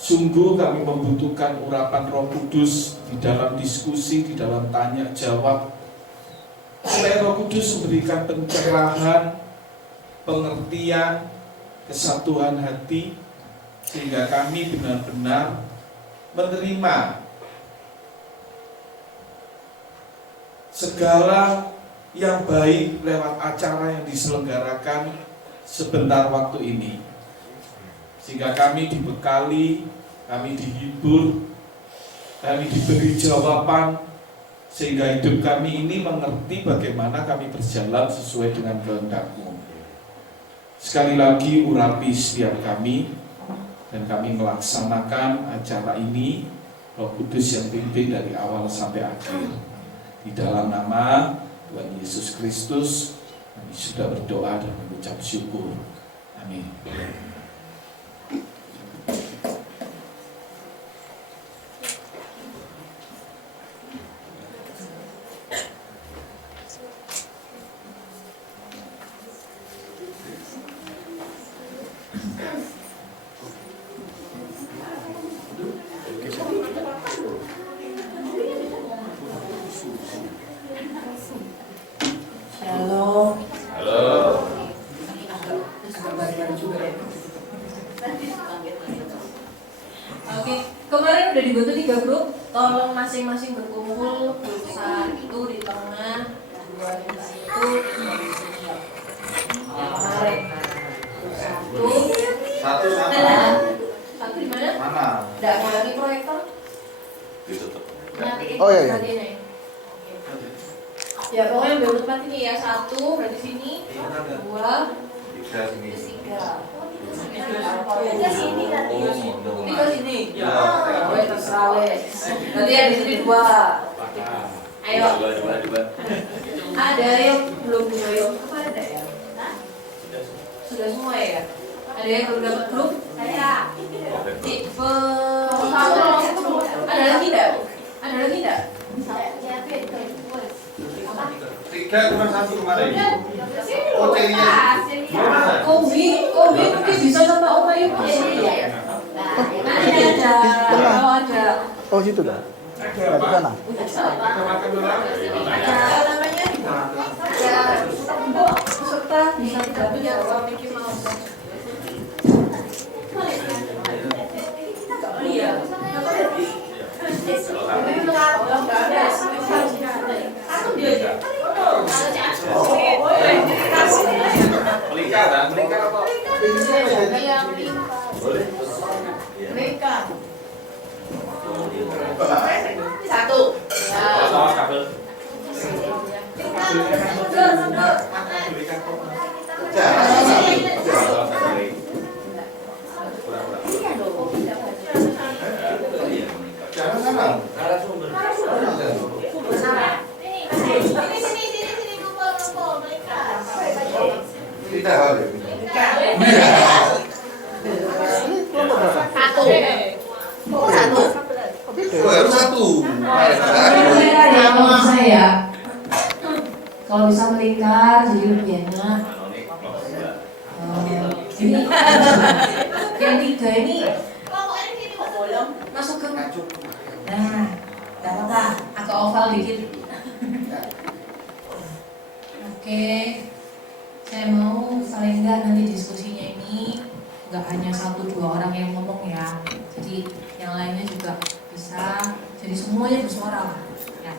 Sungguh kami membutuhkan urapan Roh Kudus di dalam diskusi, di dalam tanya jawab, supaya Roh Kudus memberikan pencerahan, pengertian, kesatuan hati, sehingga kami benar-benar menerima segala yang baik lewat acara yang diselenggarakan sebentar waktu ini, sehingga kami dibekali, kami dihibur, kami diberi jawaban, sehingga hidup kami ini mengerti bagaimana kami berjalan sesuai dengan kehendak-Mu. Sekali lagi urapi setiap kami, dan kami melaksanakan acara ini, Roh Kudus yang pimpin dari awal sampai akhir. Di dalam nama Tuhan Yesus Kristus, kami sudah berdoa dan mengucap syukur. Amin. Kemarin udah dibentuk 3 grup, tolong masing-masing berkumpul. Grup 1 di tengah, 2 di situ, 3 di sini. Kemarin grup 1 satu di mana? Nggak nyari proyektor? Oh iya. Ya pokoknya ambil tempat ini ya, 1 berarti sini, 2, 3. Ini ke sini nanti. Ini ke sini. Ya. Wes terserah wes. Nanti ada di sini 2. Ayo. Ada yang belum join. Apa ada ya? Sudah semua ya? Ada yang belum dapat grup? Saya. Tipe. Ada lagi enggak? Ada lagi enggak? Saya Tiga cuma 1 kemarin. Oh, Kobi mungkin bisa sama Om Ayu. Nanti ada. Kalau ada. Oh situ dah. Ada di sana. Ada namanya. Ada peserta bisa gabung ya Om Mickey Mouse. Iya. Melingkar apa? Melingkar. 1. Kita harus. Harus 1. Saya kalau bisa melingkar jadi lebih enak. Ini yang 3 ini masuk ke. Nah, tidak apa-apa, agak oval dikit. Oke, saya mau paling enggak nanti diskusinya ini nggak hanya 1-2 orang yang ngomong ya, jadi yang lainnya juga bisa, jadi semuanya bersuara ya.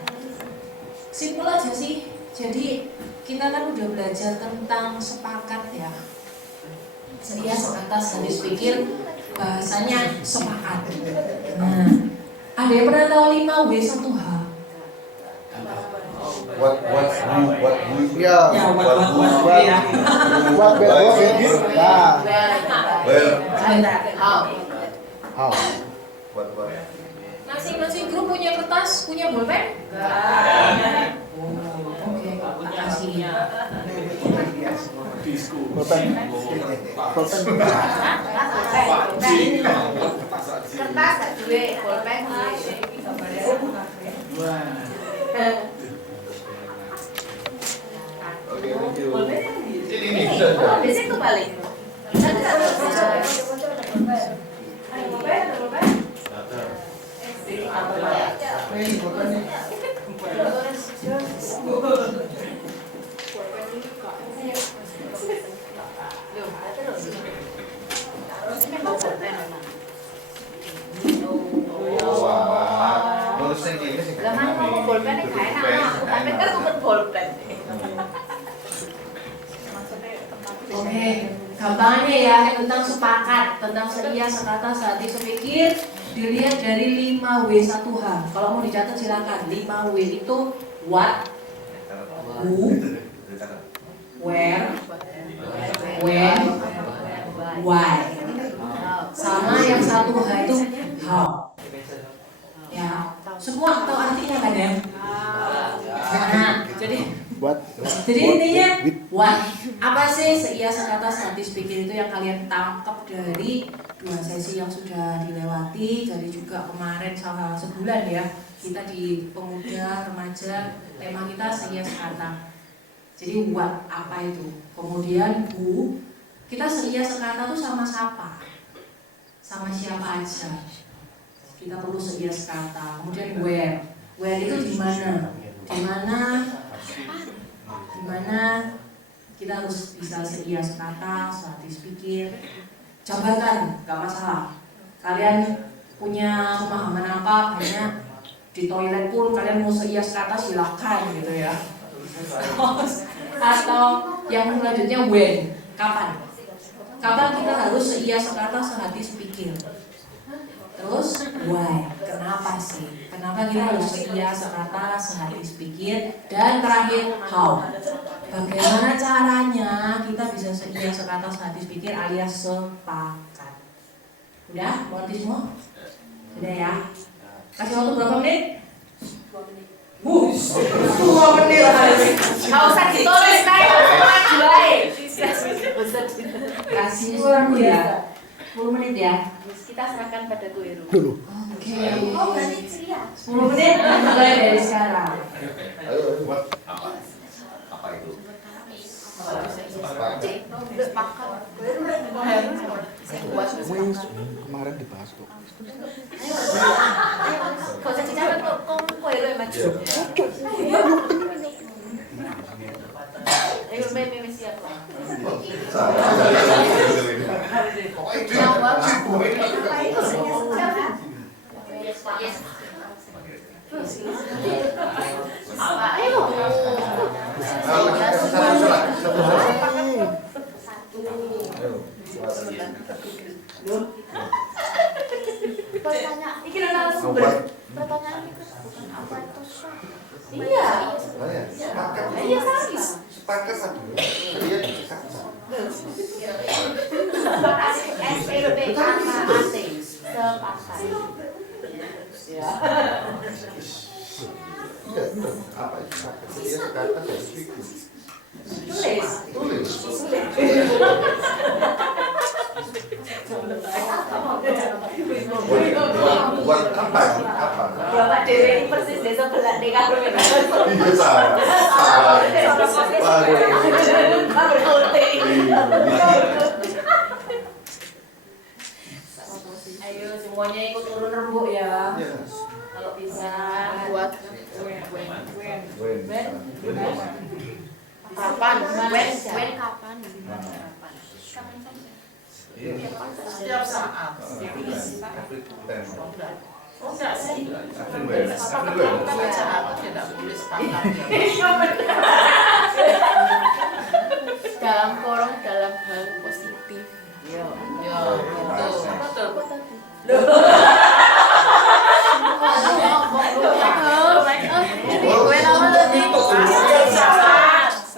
Simpel aja sih, jadi kita kan udah belajar tentang sepakat ya, saya seatas garis pikir bahasanya sepakat. Nah, ada yang pernah tahu 5W1H? What Ya. Buat How. Masing-masing grup punya kertas, punya bolpen? Enggak. Oke, makasih. Bolpen. Kertas duwe, bolpen ini biasanya kembali. Lah kan mau bolpen gak enak, tapi kan bukan bolpen. Oke, gampangannya ya tentang sepakat, tentang seia, sekata, sehati, sepikir dilihat dari 5W1H. Kalau mau dicatat silakan. 5W itu what, who, where, when, why. Sama yang 1H itu how. Ya, semua tahu artinya kan ya? Nah, jadi intinya what? Apa sih seia, sekata, sehati, sepikir itu yang kalian tangkap dari 2 sesi yang sudah dilewati, dari juga kemarin sama sebulan ya kita di pemuda remaja, tema kita seia, sekata. Jadi what apa itu? Kemudian who, kita seia, sekata tuh sama siapa? Sama siapa aja? Kita perlu seia, sekata. Kemudian where itu di mana? Di mana kita harus bisa seia, sekata, sehati, sepikir. Jabatan, gak masalah. Kalian punya pemahaman apa, banyak di toilet pun kalian mau seia, sekata silakan gitu ya. Atau yang selanjutnya when, kapan? Kapan kita harus seia, sekata, sehati, sepikir? Terus why? Kenapa sih? Kenapa kita harus seia, sekata, sehati, sepikir? Dan terakhir how? Bagaimana caranya kita bisa seia, sekata, sehati, sepikir alias sepakat? Udah? Mengerti semua? Sudah ya? Kasih waktu berapa menit? 2 menit lah. Gak usah ditulis kayak Kasih 10 ya? 10 menit ya? kita serahkan pada Gueru. Oke. Oh, berarti ceria. 10 menit mulai dari sekarang. Ayo, buat apa? Apa itu? Kemarin dibahas kok. Kau usah dicatat kok, Gueru yang maju. Ayo, Meme siap lah. Apa? Ayo. Pertanyaan, ini narasumber. Pertanyaan itu apa itu? Iya. Iya sama. Sepakat satu. Dia sepakat. SPPKKAT. Sepakat. Ya. Iya, benar. Apa itu? Dia kata saya pikir. Tulis. Buat apa? Bapak Dewi persis desa belah DKP. Iya salah. Ayo semuanya ikut turun rembuk ya. Kalau bisa buat Kapan? When kapan? Setiap saat. Oh enggak sih. Kita baca apa tidak boleh standar. Dalam kurung dalam hal positif. Ya, betul.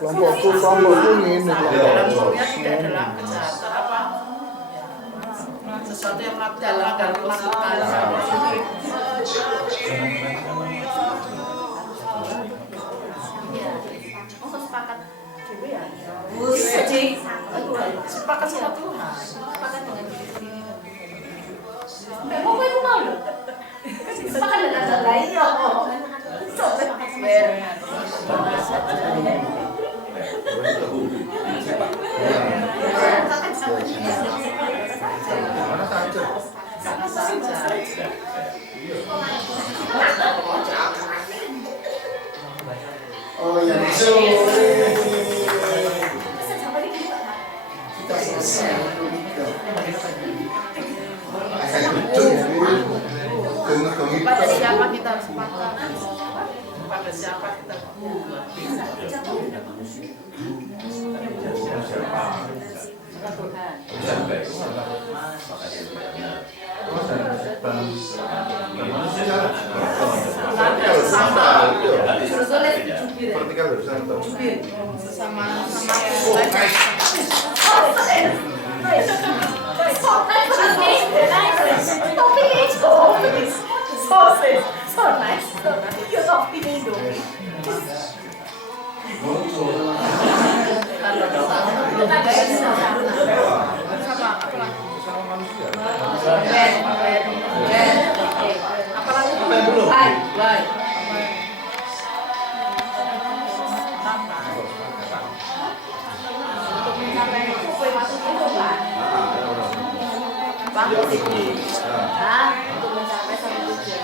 Kelompokku ini Dalam kurungnya tidak adalah kejahatan apa? Sesuatu yang melanggar melakukan. Oh, sepakat juga ya? Sepakat sama Tuhan. Sepakat dengan diri sendiri. Kok gue mau loh? Sepakat dengan hal lain ya? Mana saja. Sama saja. Pesan siapa nih kita? Kita selesai. Pada siapa kita harus sepakat? Pada siapa kita Vertikal horizontal. sama Topik itu. So nice. Yo topik itu. sama apa lagi? Apa lagi? Untuk mencapai itu kue masuk itu kan? Ya, ini. Nah, untuk mencapai satu tujuan.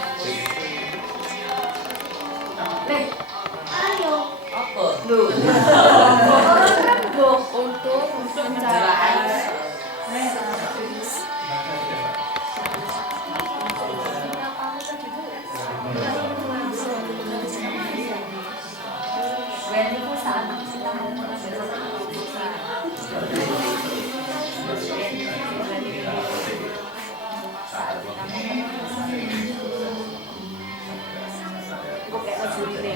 Nih, ayo. Apa? Lu. Orang rembuk untuk mencapai. Wendy ku saat kita mau mengambil kok kayak baju ini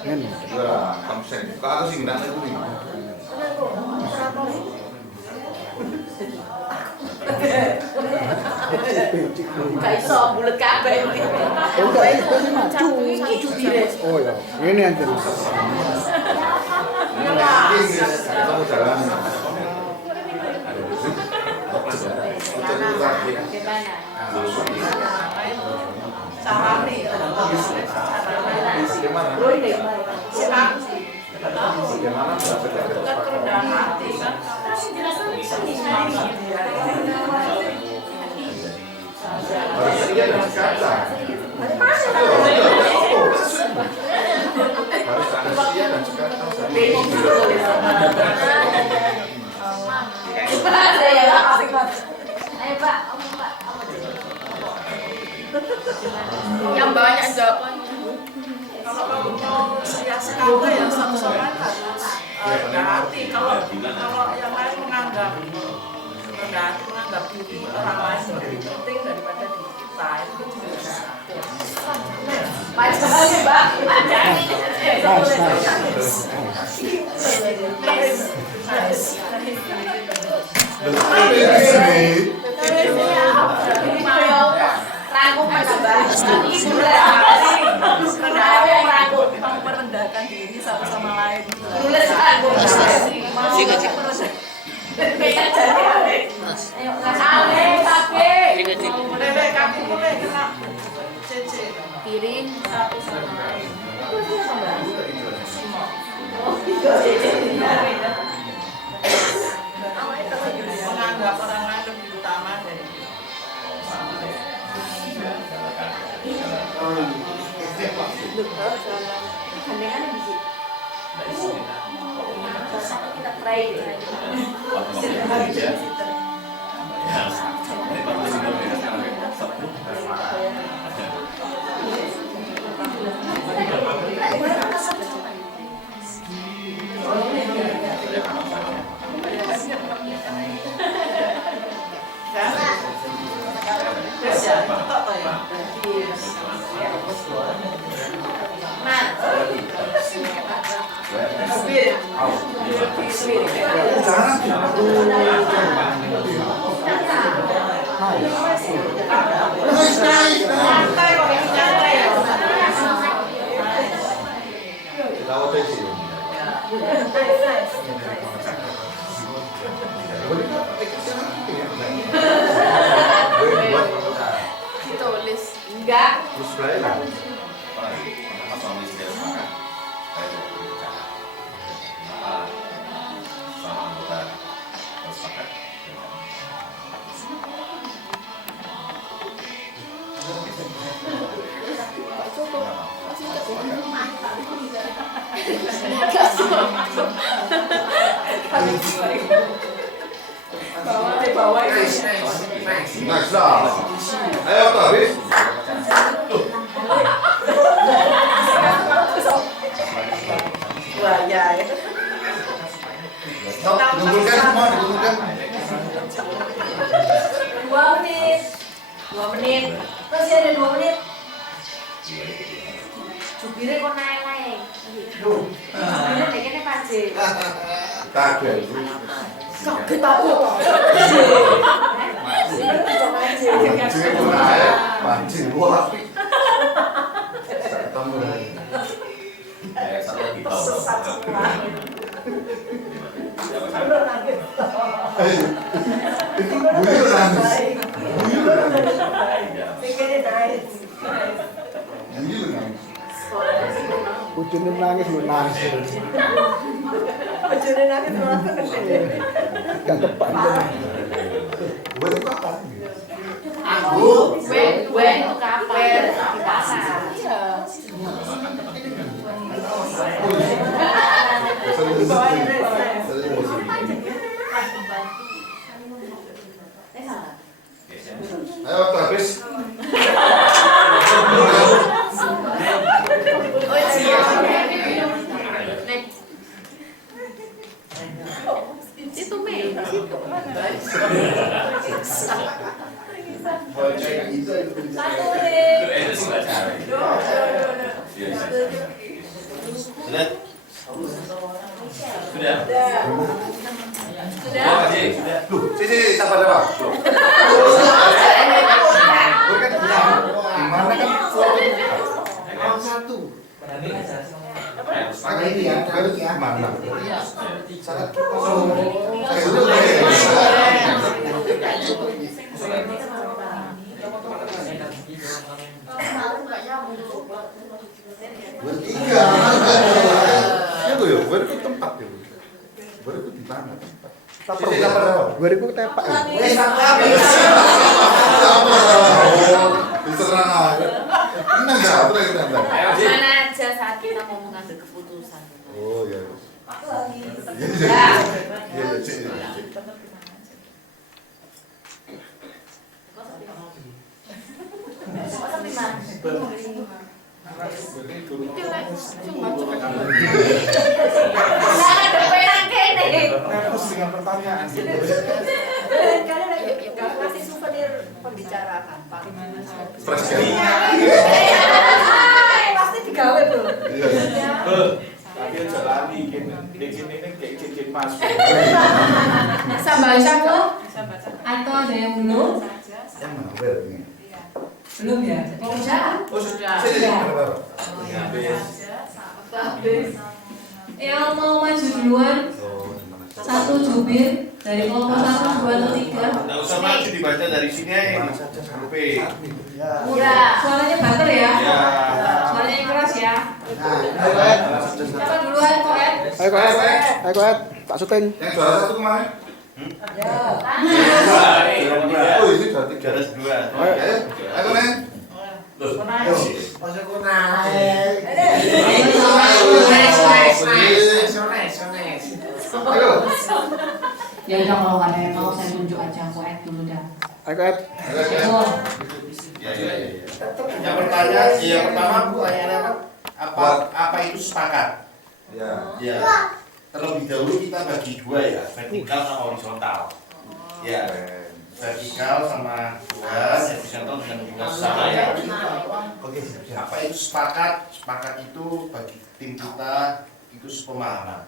Kan. Ya, konsen. Kalau sing nang itu nih. gak iso bulet kabeh iki. Enggak, itu sih maju. Oh ya, ini aja. Kamu jalan. Bagaimana? Carane. Gimana? Lu ini Bagaimana Kan kerendahan hati kan. harus iya dan kata. Harus iya dan kata. ada ya asik banget. Ayo Pak, Pak. Yang banyak jawabannya. Kalau kamu mau hiasi kata ya sama-sama rendah hati. Kalau yang lain menganggap rendah hati, menganggap diri orang lain lebih penting daripada diri kita, itu juga rendah hati. Pacarnya Pak, pacarnya. Kamu merendahkan diri satu sama lain. Nenek kaki mulai kena cece. Piring Satu sama lain. Menganggap orang lain lebih utama dari gandengan di situ. Kita try deh. Terus ya, tok toh ya. Nyantai kok ini nyantai ya. Tahu deh sih. Ditulis. Enggak. Terus belajar. Bawah ini. Next lah. Ayo tuh habis. Wah, ya. Stop, dikumpulkan semua, dikumpulkan. 2 menit. 2 menit. Masih ada 2 menit. Jubire kok naik-naik. Jubire dekene Panji. Kaget. Kaget aku. Pancing gua. Ketemu lagi. Sesat semua. Buyur nangis. Pikirnya naik. Buyur nangis. Ujungnya nangis lu nangis. Bojone nangis malah kecil. Gak tepat. Gue itu kapan? Aku gue itu kapan di pasar. Ayo tuh habis. Itu Mei. Tuh, sini sabar. Gue kan bilang, gimana kan satu. Makanya ini ya, harus gimana? Sangat bertiga. Ya tuh ya, baru ke tempat ya. Baru ke di mana tempat? Sini sabar. 2000 tepak. Diserang aja. Enggak, tenang. Mana aja saat kita mau mengambil keputusan. Oh ya. Ya. Iya, cek. Nah, ada perang kene. Nervous dengan pertanyaan. Kalian kasih souvenir pembicara gampang. Stres kan? Pasti digawe, Bro. Iya. Tapi aja lali gini kayak cincin mas. Bisa baca kok? Atau ada yang belum? Yang mana? Ber ini. Belum ya? Pekerjaan? Oh, sudah. Sini. Yang mau maju duluan? Oh, gimana? Satu jubir dari kelompok 1, 2, atau 3. Nggak usah maju, dibaca dari sini aja. Mana saja Grup sampai. E. Murah. Suaranya banter ya? Ya. Suaranya yang keras ya? Nah, Siapa duluan kok Ed? Ayo Koet. Tak syuting. yang juara satu kemarin? Dua. Oh, ini juara tiga. Juara dua. Ayo, men. Ayo. Ya udah kalau nggak ada yang mau saya tunjuk aja kok Ed dulu dah. Ayo Koet. Oh, Ya. Yang pertama pertanyaannya apa itu sepakat? Ya. Ya. Terlebih dahulu kita bagi dua ya, vertikal sama horizontal. Ya. Vertikal sama dua, horizontal dengan dua sama ya. Oke, siap. Apa itu sepakat? Sepakat itu bagi tim kita itu sepemahaman,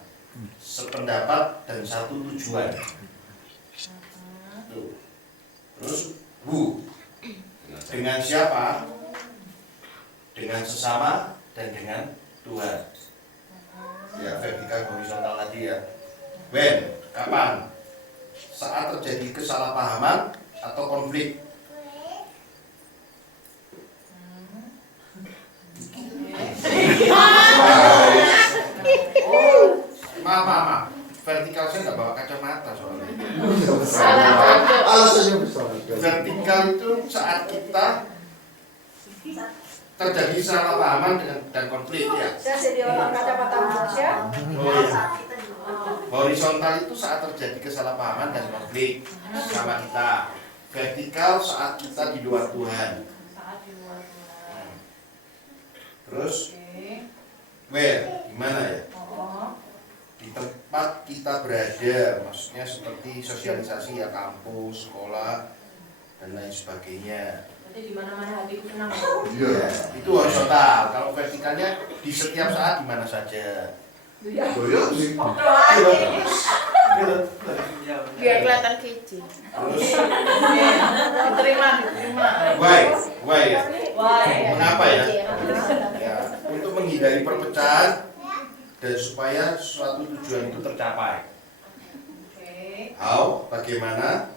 sependapat dan satu tujuan. Tuh. Terus dengan siapa? Dengan sesama dan dengan Tuhan. Ya, vertikal horizontal tadi ya. When? Kapan? Saat terjadi kesalahpahaman atau konflik. Maaf. Vertikal saya nggak bawa kacamata soalnya. Alasannya besar. Vertikal itu saat kita terjadi kesalahpahaman dan konflik ya. Saya jadi orang kacamata manusia. Oh, iya. Horizontal itu saat terjadi kesalahpahaman dan konflik sama kita. Vertikal saat kita di luar Tuhan. Terus, gimana ya? Di tempat kita berada, maksudnya seperti sosialisasi ya, kampus, sekolah, dan lain sebagainya. Jadi di mana-mana hatiku tenang. Iya, itu horizontal. Kalau vertikalnya di setiap saat di mana saja. Biar kelihatan kece. Terus, Diterima. why ya? Mengapa ya? Ya, untuk menghindari perpecahan dan supaya suatu tujuan itu tercapai. How? Bagaimana?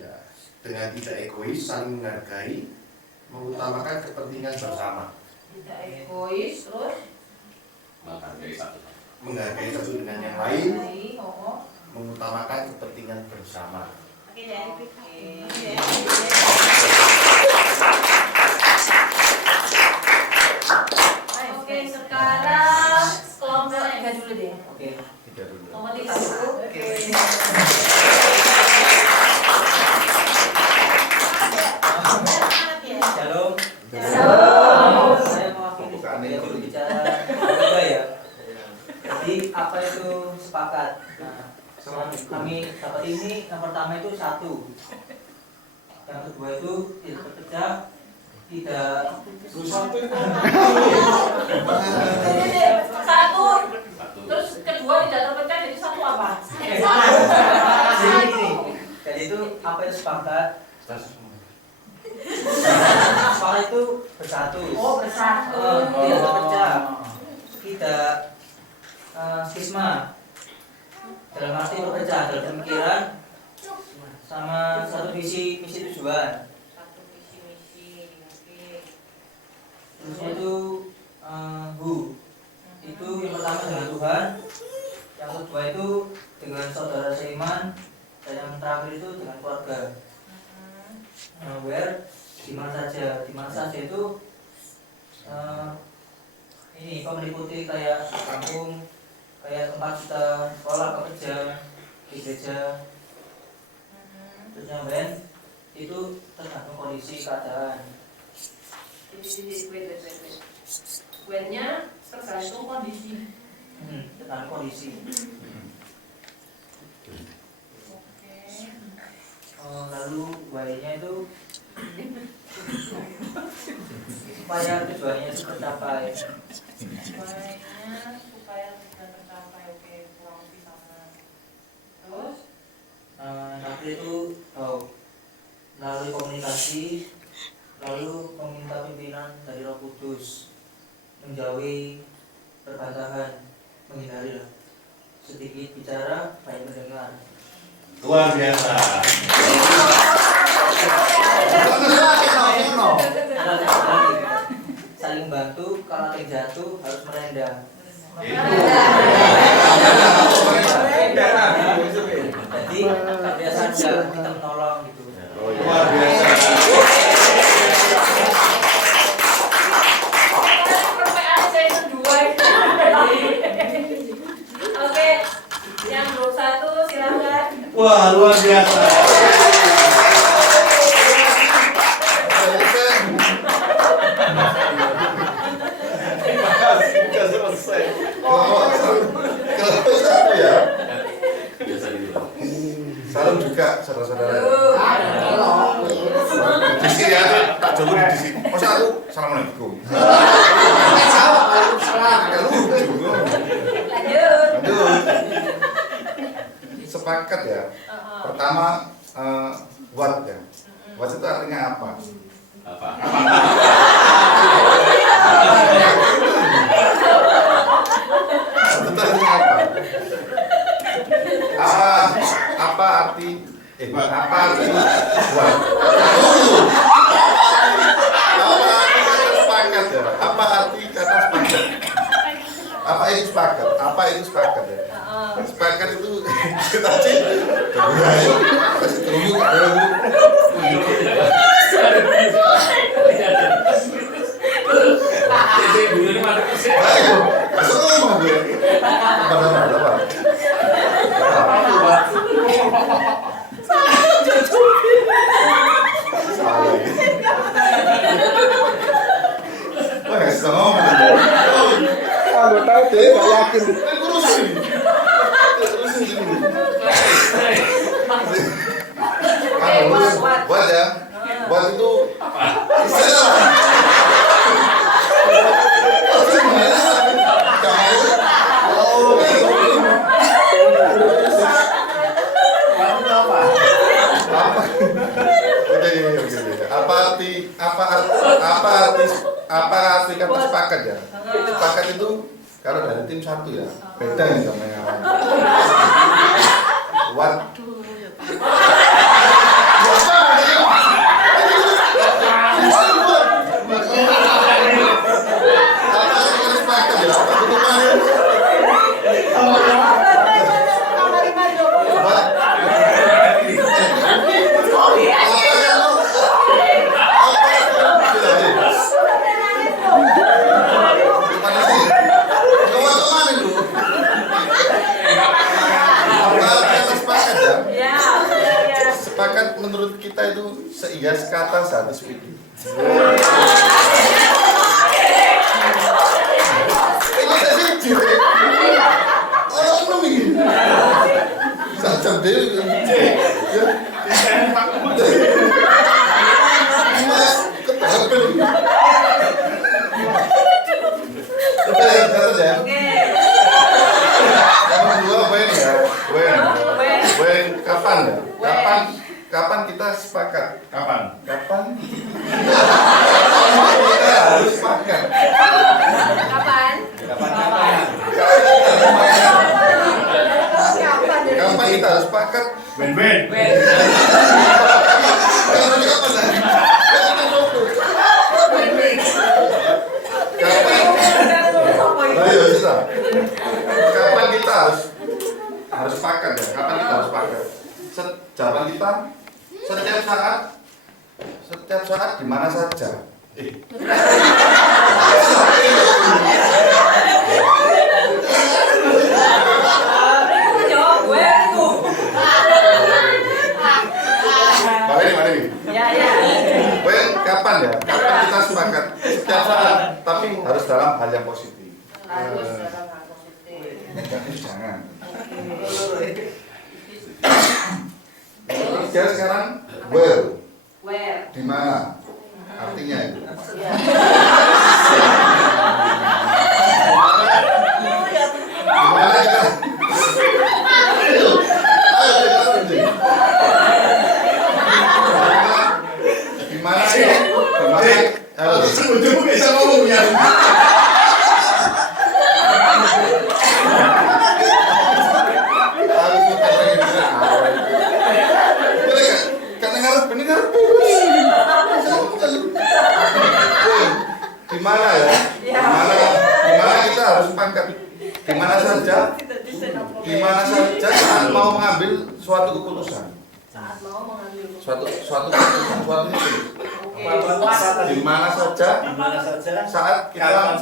Ya, dengan tidak egois, saling menghargai, mengutamakan kepentingan bersama. Tidak egois, terus Menghargai satu dengan yang lain, mengutamakan kepentingan bersama. Oke, sekarang kelompok 3 dulu deh. Oke. Kelompok 3 dulu. Shalom. Shalom. Saya mewakili juru bicara juga ya. Jadi apa itu sepakat? Nah, kami dapat ini yang pertama itu 1. Yang kedua itu tidak terpecah, tidak Satu itu Satu. Terus kedua tidak terpecah jadi satu apa? jadi ini. Jadi itu apa itu sepakat? Sepakat itu bersatu. Oh, bersatu. Tidak terpecah, tidak skisma. Dalam arti berpecah dalam pemikiran sama satu visi tujuan. satu visi misi. Terusnya itu who. Itu yang pertama dengan Tuhan, yang kedua itu dengan saudara seiman, dan yang terakhir itu dengan keluarga. Where di mana saja itu ini meliputi kayak kampung, kayak tempat kita sekolah, bekerja, di gereja. Terus yang lain itu tergantung kondisi keadaan. When-nya tergantung kondisi. Tergantung kondisi. Lalu why-nya itu supaya tujuannya itu tercapai. Supaya tujuan tercapai. Oke, kurang lebih sama. Terus Nanti itu melalui komunikasi, lalu meminta pimpinan dari Roh Kudus, menjauhi perbantahan, menghindari lah. Sedikit bicara, baik mendengar. Luar biasa. Saling bantu, kalau ada yang jatuh harus merendang. Jadi biasa aja kita menolong gitu. Luar biasa. Oke, yang grup 1 silakan. Wah, luar biasa. sudah selesai. Kalau satu ya, salam juga saudara-saudara. Di sini ya, tak jauh di sini. Masa aku assalamualaikum. Ya lucu. Lanjut. Sepakat ya. Pertama, what ya. What itu artinya apa? Itu artinya apa? Apa arti what? Apa arti kata sepakat ya? Apa arti kata sepakat? Apa itu sepakat? Apa itu sepakat ya? Sepakat itu tadi Kurusin. Buat ya. Buat itu istilah. Apa arti kata sepakat ya? Sepakat itu kalau dari tim satu ya beda nih sama yang lain. What? Sepakat menurut kita itu seias kata satu speaking. Ini saya sih orang begini. Sajam deh. Mas ketapel. Udah ya, catat ya. Yang kedua when ya, when kapan ya? Kapan kita sepakat? Kapan kita harus sepakat? Kapan kita harus sepakat? When. Kapan kita harus sepakat ya? Kapan kita harus sepakat? Jawaban kita setiap saat di mana saja. Kapan ya? Kapan kita sepakat? Setiap saat, tapi harus dalam hal yang positif. Negatif jangan. Terus sekarang where? Di mana? Artinya itu. Di mana kita? Ayo kita tunjuk. Di mana? Ujung bisa ngomong ya. Di mana ya? Di mana kita harus sepakat? Di mana saja saat mau mengambil suatu keputusan. Suatu keputusan itu. Di mana saja saat kita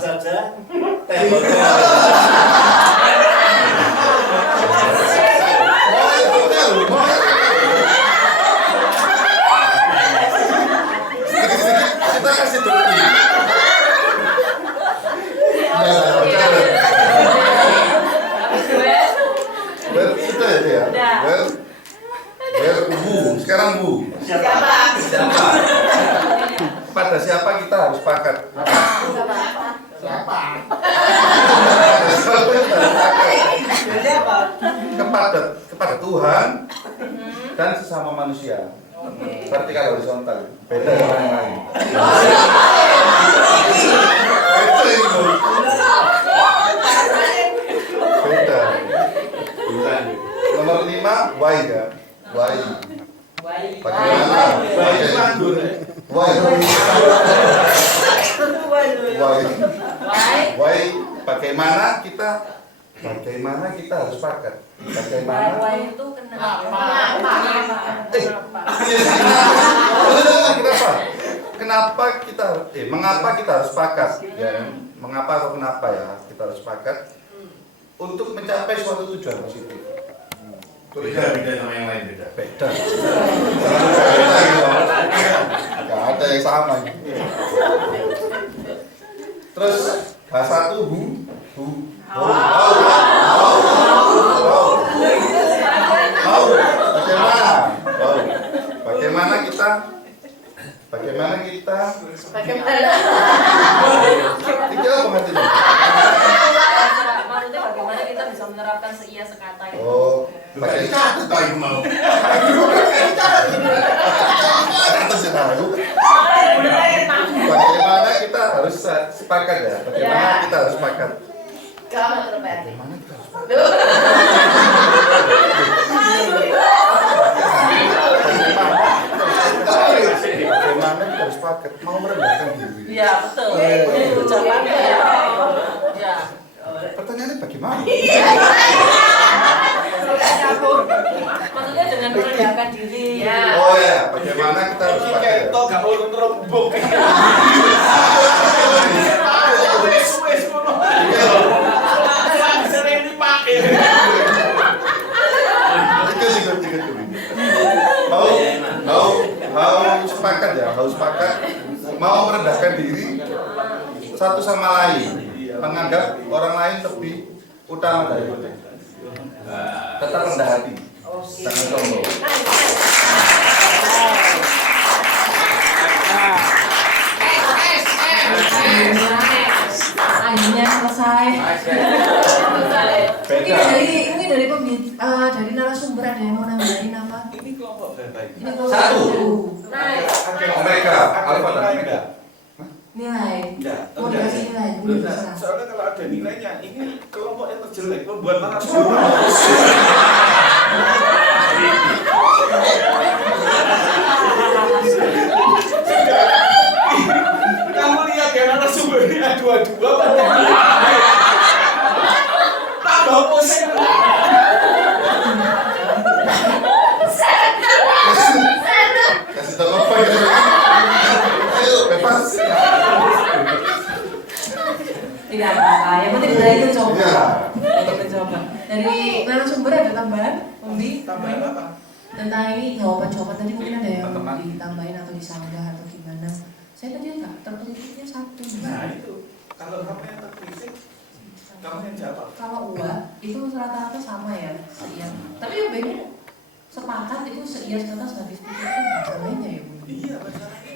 kita kasih dulu. Sudah ya. Sekarang Bu. Siapa? Pada siapa kita harus sepakat? Siapa? Kepada Tuhan dan sesama manusia. Vertikal horizontal. Beda dengan yang lain. Beda. Nomor 5 why ya. Why. Bagaimana? Why? Bagaimana kita harus sepakat? Bagaimana? itu kenapa? Kenapa kita? Mengapa kita harus sepakat? Ya, mengapa atau kenapa ya kita harus sepakat? Untuk mencapai suatu tujuan positif. Beda sama yang lain beda. Gak ada yang sama. Terus bahasa tuh Bagaimana kita Tiga apa maksudnya? Maksudnya bagaimana kita bisa menerapkan seia sekata itu? Oh, Pakai catat kalau ibu mau. Bagaimana kita harus sepakat ya? Bagaimana kita harus sepakat? Kamu terbaik. Bagaimana kita harus sepakat? Bagaimana kita harus sepakat? Mau merendahkan diri. Iya, betul. Itu jawabannya ya. Ya. Pertanyaannya bagaimana? Maksudnya dengan merendahkan diri. Oh ya, bagaimana kita harus sepakat? ya? Ketok gak mau ngerembuk. Wes ngono. Sering dipakai. Ikut. Mau sepakat ya, harus sepakat. Mau merendahkan diri satu sama lain, menganggap orang lain lebih utama dari kita. Tetap rendah hati, jangan sombong. Akhirnya selesai. Beda. Mungkin dari narasumber ada yang mau nambahin apa? Ini kelompok berapa ini? Ini kalau Satu. Omega. Alfa dan Omega. nilai. Ya, Mau dikasih nilai, Loh, bisa. soalnya kalau ada nilainya, ini kelompok yang terjelek, membuat narasumber. Kamu lihat ya narasumbernya dua-dua, tambah pusing. Kasih tahu apa ya? Ayo bebas. Tidak apa-apa, yang penting dari itu coba. Ya. Dari coba. Dari narasumber ada tambahan, Umbi? Tambahan apa? Tentang ini jawaban-jawaban tadi mungkin ada yang Teman-teman. ditambahin atau disanggah atau gimana? Saya tadi enggak terpilihnya satu. Nah itu, kalau kamu yang terkritik, kamu yang jawab. Kalau uang itu rata-rata sama ya, iya. Tapi yang beda sepakat itu seia kata sehabis pikir itu masalahnya ya Bu. Iya, masalahnya.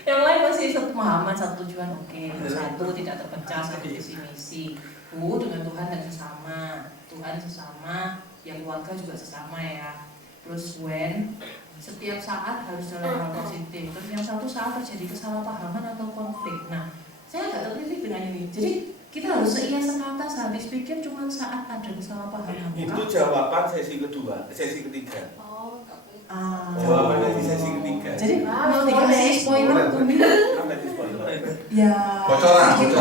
Yang lain masih satu pemahaman, satu tujuan, oke. Satu tidak terpecah, satu visi misi. Bu dengan Tuhan dan sesama, Tuhan sesama, yang keluarga juga sesama ya. Terus when setiap saat harus dalam hal positif. Terus yang satu saat terjadi kesalahpahaman atau konflik. Nah, saya agak terpilih dengan ini. Jadi kita harus seia sekata sehabis pikir cuma saat ada kesalahpahaman. Itu jawaban sesi kedua, sesi ketiga. Oh, nggak boleh. Jawabannya di sesi ketiga. Jadi mau dikasih spoiler tuh. Apa itu spoiler? Ya. Bocoran. gitu.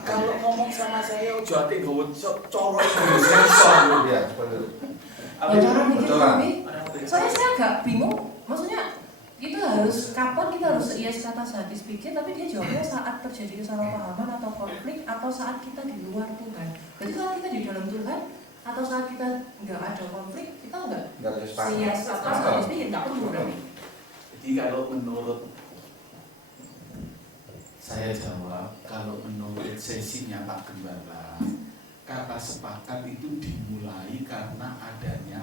Kalau ngomong sama saya, ojo ate nggawa corok sensor. Iya, seperti itu. Bocoran dikit Bocoran. tapi soalnya saya agak bingung. Maksudnya itu harus kapan kita harus seia kata sehabis pikir, tapi dia jawabnya saat terjadi kesalahpahaman atau konflik atau saat kita di luar Tuhan. Berarti saat kita di dalam Tuhan atau saat kita nggak ada konflik, kita nggak Enggak ada seia kata sehabis pikir, nggak perlu berarti. Jadi kalau menurut saya jawab, kalau menurut sesinya Pak Gembala, kata sepakat itu dimulai karena adanya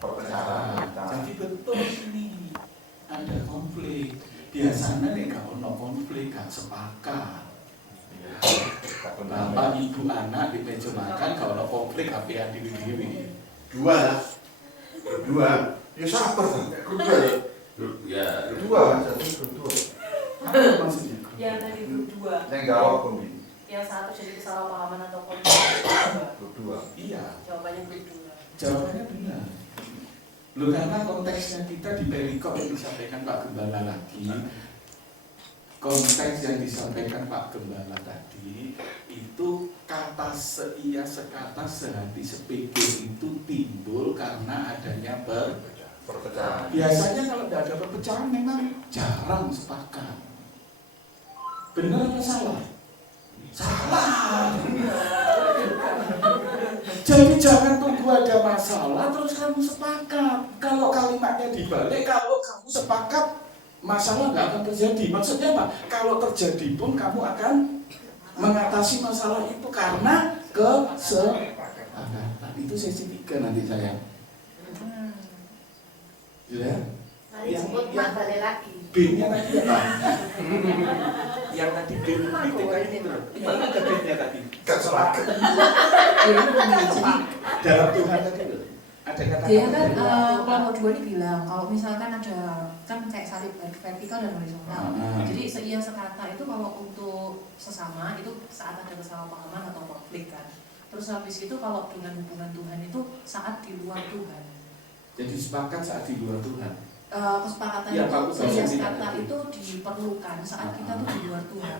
perpecahan. Jadi betul ini ada konflik. Biasanya nih kalau no konflik gak sepakat. Bapak ibu anak di meja makan kalau no konflik HP-an diri-diri. Dua. Ya sabar kan? Grup Ya. dua, satu grup dua. Apa maksudnya? Yang tadi grup 2. Yang jawab Kombi. Yang saat terjadi kesalahpahaman atau konflik. Grup dua. Iya. Jawabannya grup 2. Jawabannya benar. Loh, karena konteksnya kita di perikop yang disampaikan Pak Gembala lagi, konteks yang disampaikan Pak Gembala tadi itu kata seia sekata sehati sepikir itu timbul karena adanya Perpecahan. biasanya kalau tidak ada perpecahan memang jarang sepakat. Benar atau salah? Salah. Jadi jangan tunggu ada masalah terus kamu sepakat. Kalau kalimatnya dibalik, kalau kamu sepakat masalah nggak akan terjadi. Maksudnya apa? Kalau terjadi pun kamu akan mengatasi masalah itu karena kesepakatan. Itu sesi 3 nanti saya. Ya. Mari jemput mak balik lagi. B-nya tadi apa? Yang tadi B di TK itu mana ada B-nya tadi? Gak sepakat. Jadi Dalam Tuhan tadi loh. Ada kata dia kan kelompok 2 ini bilang kalau misalkan ada kan kayak salib vertikal dan horizontal. Jadi seiya sekata itu kalau untuk sesama itu saat ada kesalahpahaman atau konflik kan. Terus habis itu kalau dengan hubungan Tuhan itu saat di luar Tuhan. Jadi sepakat saat di luar Tuhan. Kesepakatan Ya, itu bagus, seiya bagus. sekata itu diperlukan saat kita tuh di luar Tuhan.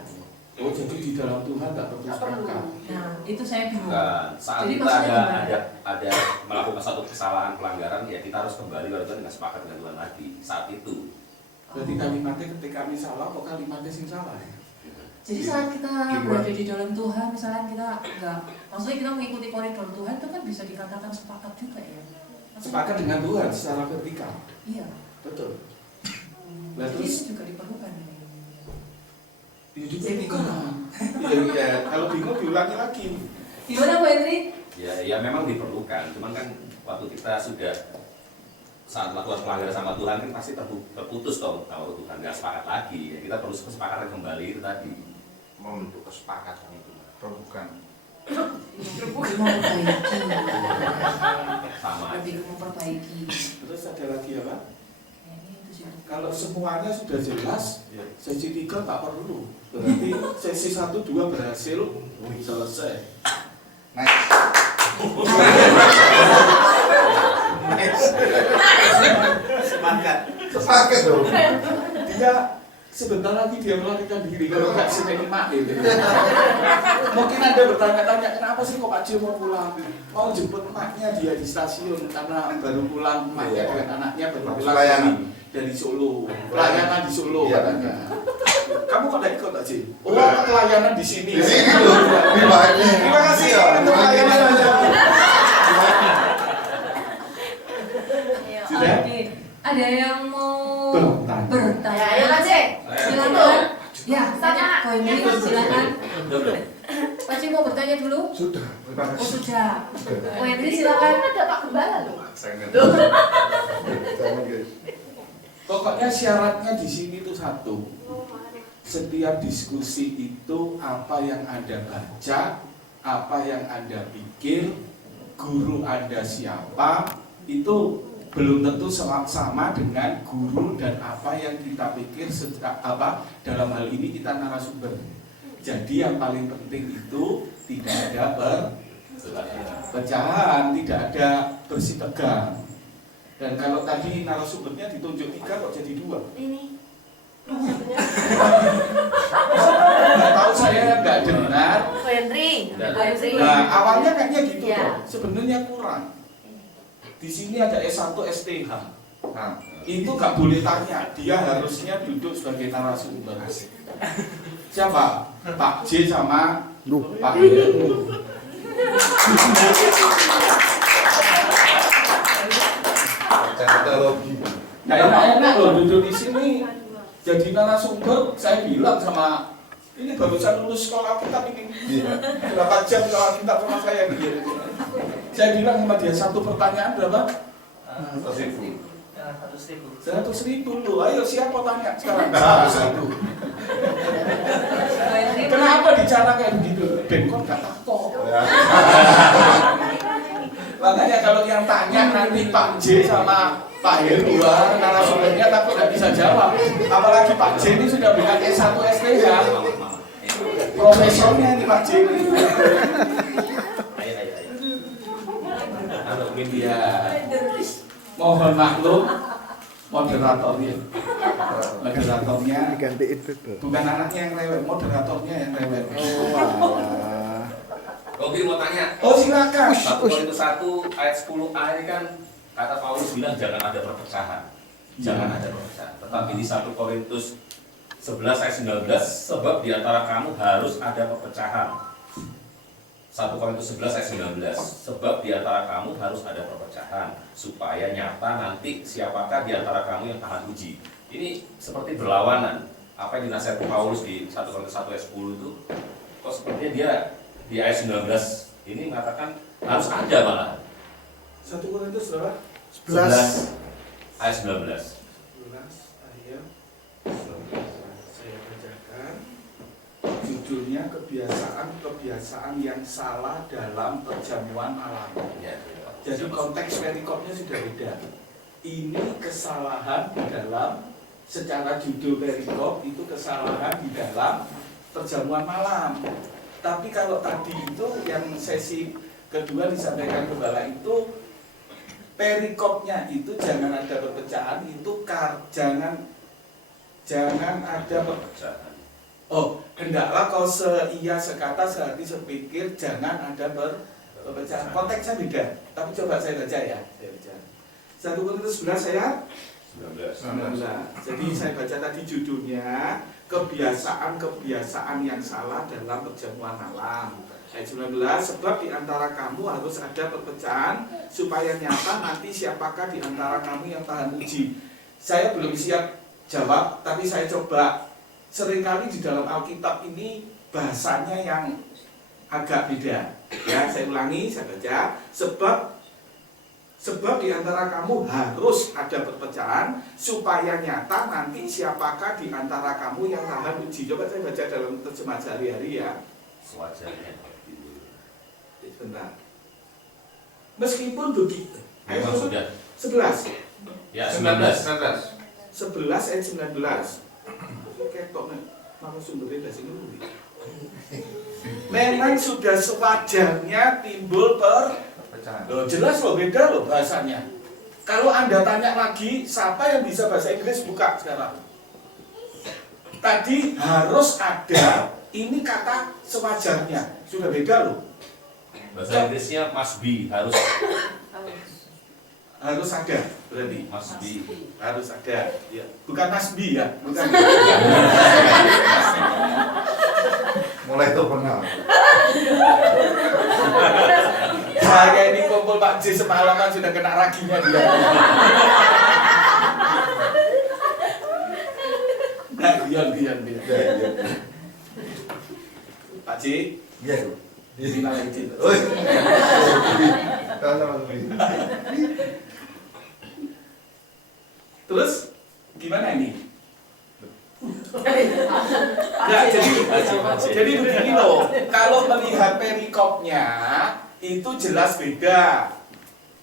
Oh jadi di dalam Tuhan tak perlu sepakat. Nah itu saya bingung. Bukan. Saat Jadi kita maksudnya ada melakukan satu kesalahan pelanggaran, ya kita harus kembali baru dengan sepakat dengan Tuhan lagi saat itu. Berarti kalimatnya ketika kami salah, kok kalimatnya sing salah ya? Jadi saat kita berada di dalam Tuhan, misalnya kita enggak, maksudnya kita mengikuti koridor Tuhan itu kan bisa dikatakan sepakat juga ya. Maksudnya, Sepakat dengan Tuhan secara vertikal. Iya. Betul. Lah Jadi terus itu juga diperlukan. ya juga bingung. Iya, kalau bingung diulangi lagi. Gimana Bu Henry? Ya memang diperlukan. Cuman kan waktu kita sudah saat melakukan pelanggaran sama Tuhan kan pasti terputus dong kalau Tuhan nggak sepakat lagi. Ya, kita perlu kesepakatan kembali itu tadi. Membentuk kesepakatan itu, bukan. Memperbaiki. Sama aja. Lebih memperbaiki. Terus ada lagi apa? Kayaknya itu sih. Kalau semuanya sudah jelas, Iya. sesi 3 tak perlu. Berarti sesi 1, 2 berhasil, selesai. Sepakat dong. Dia sebentar lagi dia melarikan diri kalau nggak sini mak gitu. Mungkin Anda bertanya-tanya kenapa sih kok Pak Jo mau pulang? Mau jemput emaknya dia di stasiun karena baru pulang emaknya dengan anaknya baru pulang Pelayanan. dari Solo. Pelayanan di Solo Iya. katanya. Kamu kok dari kota sih? Oh, pelayanan di sini. Di sini loh, di Bali. Terima kasih untuk pelayanan Anda. Sudah? Oke. Ada yang mau Bertanya. bertanya? Ya, ayo Mas. Silakan. Ya, Tanya. Ko Henry, silakan. Pak Jo mau bertanya dulu? Sudah, terima Oh kasih. sudah. Ko Henry silakan. Ada Pak Gembala loh. Jangan guys. Pokoknya syaratnya di sini tuh satu. Setiap diskusi itu apa yang Anda baca, apa yang Anda pikir, guru Anda siapa, itu belum tentu sama dengan guru dan apa yang kita pikir dalam hal ini kita narasumber. Jadi yang paling penting itu tidak ada pecahan, tidak ada bersih tegang. Dan kalau tadi narasumbernya ditunjuk 3 kok jadi 2? Ini. Nggak tahu saya nggak dengar. Ko Henry. Nah awalnya kayaknya gitu Iya. kok. Sebenarnya kurang. Di sini ada S1 STH. Nah, itu nggak boleh tanya. Dia harusnya duduk sebagai narasumber. Siapa? Pak J sama Pak Heru. Teknologi. Nah enak loh duduk di sini. Jadi narasumber, saya bilang sama ini barusan lulus sekolah Alkitab ini. Berapa jam kalau Alkitab sama saya gitu. Saya bilang sama dia satu pertanyaan berapa? 100.000. 100.000 loh. Ayo siapa tanya sekarang? 100.000. Kenapa bicara kayak begitu? Bengkot nggak takut. Makanya kalau yang tanya nanti Pak J sama Pak Heru, narasumbernya takut nggak bisa jawab. Apalagi Pak J ini sudah bukan S1 STH, profesornya ini Pak J ini. Halo, Ya, mohon maklum moderatornya. Moderatornya Digantiin tuh. bukan anaknya yang rewel, moderatornya yang rewel. Oh, alah. Kopi mau tanya. Oh silakan. 1 Korintus 1 ayat 10a ini kan kata Paulus bilang jangan ada perpecahan. Jangan ada perpecahan. Tetapi di 1 Korintus 11 ayat 19 sebab di antara kamu harus ada perpecahan. 1 Korintus 11 ayat 19 sebab di antara kamu harus ada perpecahan supaya nyata nanti siapakah di antara kamu yang tahan uji. Ini seperti berlawanan. Apa yang dinasihati Paulus di 1 Korintus 1 ayat 10 itu kok sepertinya dia di ayat 19 ini mengatakan harus ada malah. 1 Korintus berapa? 11 ayat 19. 11 ayat 19. Saya bacakan. Judulnya kebiasaan yang salah dalam perjamuan malam. Ya. Jadi konteks perikopnya sudah beda. Ini kesalahan di dalam, secara judul perikop itu kesalahan di dalam perjamuan malam. Tapi kalau tadi itu yang sesi kedua disampaikan Gembala itu perikopnya itu jangan ada perpecahan, itu jangan ada perpecahan. Oh, hendaklah kau seia sekata sehati sepikir, jangan ada perpecahan. Konteksnya beda. Tapi coba saya baca ya. Saya baca. 1 Korintus 11 ayat 19. Jadi saya baca tadi judulnya kebiasaan yang salah dalam perjamuan malam. Ayat 19, sebab di antara kamu harus ada perpecahan supaya nyata nanti siapakah di antara kamu yang tahan uji. Saya belum siap jawab, tapi saya coba. Seringkali di dalam Alkitab ini bahasanya yang agak beda. Ya, saya ulangi, saya baca. Sebab di antara kamu harus ada perpecahan supaya nyata nanti siapakah di antara kamu yang tahan uji. Coba saya baca dalam terjemah sehari-hari ya. Sewajarnya. Sebentar. Meskipun begitu. Memang sudah 11. Ya, 19. 11 ayat 19. Ketok narasumbernya dari sini. Memang sudah sewajarnya timbul perpecahan. Loh, jelas loh, beda loh bahasanya. Kalau Anda tanya lagi, siapa yang bisa bahasa Inggris, buka sekarang. Tadi harus ada, ini kata sewajarnya. Sudah beda loh. Bahasa Inggrisnya must be, harus ada berarti. must be. Harus ada. Ya. Bukan Nasbi ya, bukan. Mulai terpengal. Saya ini kumpul Pak J semalaman sudah kena raginya dia. Nah, diam. Pak J, Iya. bilang J. Terus gimana ini? Nah, jadi begini loh, kalau melihat perikopnya itu jelas beda.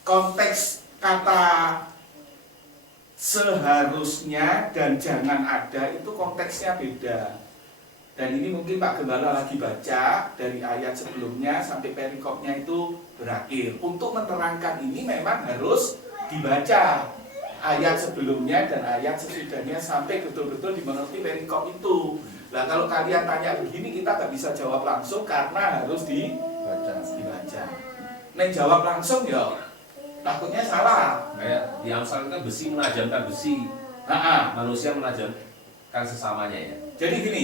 Konteks kata seharusnya dan jangan ada itu konteksnya beda. Dan ini mungkin Pak Gembala lagi baca dari ayat sebelumnya sampai perikopnya itu berakhir. Untuk menerangkan ini memang harus dibaca ayat sebelumnya dan ayat sesudahnya sampai betul-betul dimengerti perikop itu. Nah, kalau kalian tanya begini kita nggak bisa jawab langsung karena harus dibaca. Nek jawab langsung ya takutnya salah. Kayak di Amsal kan besi menajamkan besi. Manusia menajamkan sesamanya ya. Jadi gini,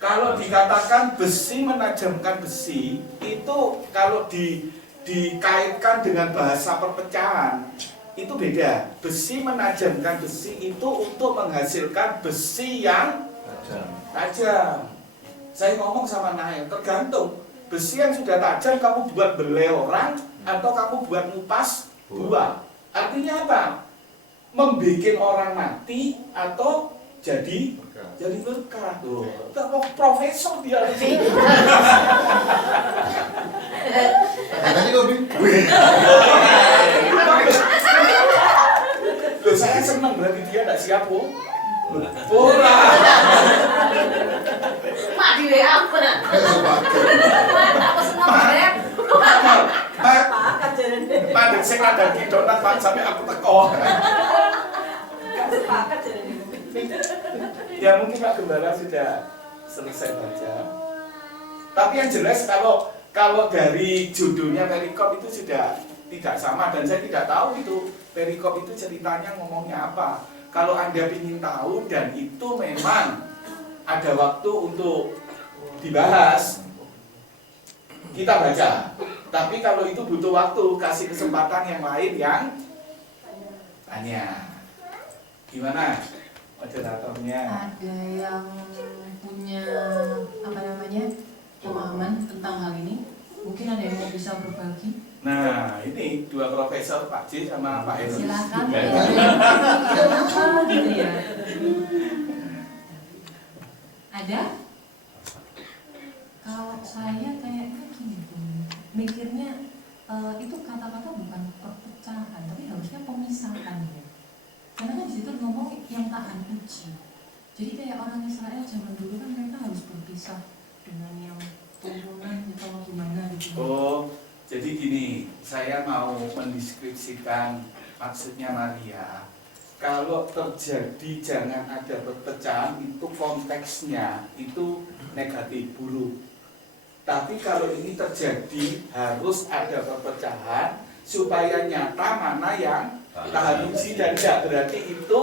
kalau dikatakan besi menajamkan besi itu kalau dikaitkan dengan bahasa perpecahan itu beda. Besi menajamkan besi itu untuk menghasilkan besi yang tajam. Saya ngomong sama Nael, tergantung besi yang sudah tajam kamu buat belai orang atau kamu buat ngupas buah. Artinya apa? Membikin orang mati atau jadi berkah. Tuh, profesor dia. Katanya kok Loh, saya senang berarti dia tidak siap, Bu. Bola. Mak di WA apa nak? Mak aku seneng banget. Mandek sing ada kidonan Pak sampai aku teko. Gak sepakat jadi. Ya mungkin Pak Gembala sudah selesai baca. Tapi yang jelas kalau dari judulnya perikop itu sudah tidak sama dan saya tidak tahu itu perikop itu ceritanya ngomongnya apa. Kalau Anda ingin tahu dan itu memang ada waktu untuk dibahas, kita baca. Tapi kalau itu butuh waktu, kasih kesempatan yang lain yang tanya. Gimana moderatornya? Ada yang punya pemahaman tentang hal ini? Mungkin ada yang mau bisa berbagi? Nah, ini dua profesor, Pak J sama Pak Edi. Silakan. Kenapa gitu ya? Ada? Kalau saya kayaknya gini, mikirnya itu kata-kata bukan perpecahan, tapi harusnya pemisahan ya. Karena kan di situ ngomong yang tahan uji. Jadi kayak orang Israel zaman dulu kan mereka harus berpisah dengan yang turunan gitu atau gimana gitu. Oh, jadi gini, saya mau mendeskripsikan maksudnya Maria. Kalau terjadi jangan ada perpecahan, itu konteksnya itu negatif, buruk. Tapi kalau ini terjadi harus ada perpecahan supaya nyata mana yang tahan uji dan tidak, berarti itu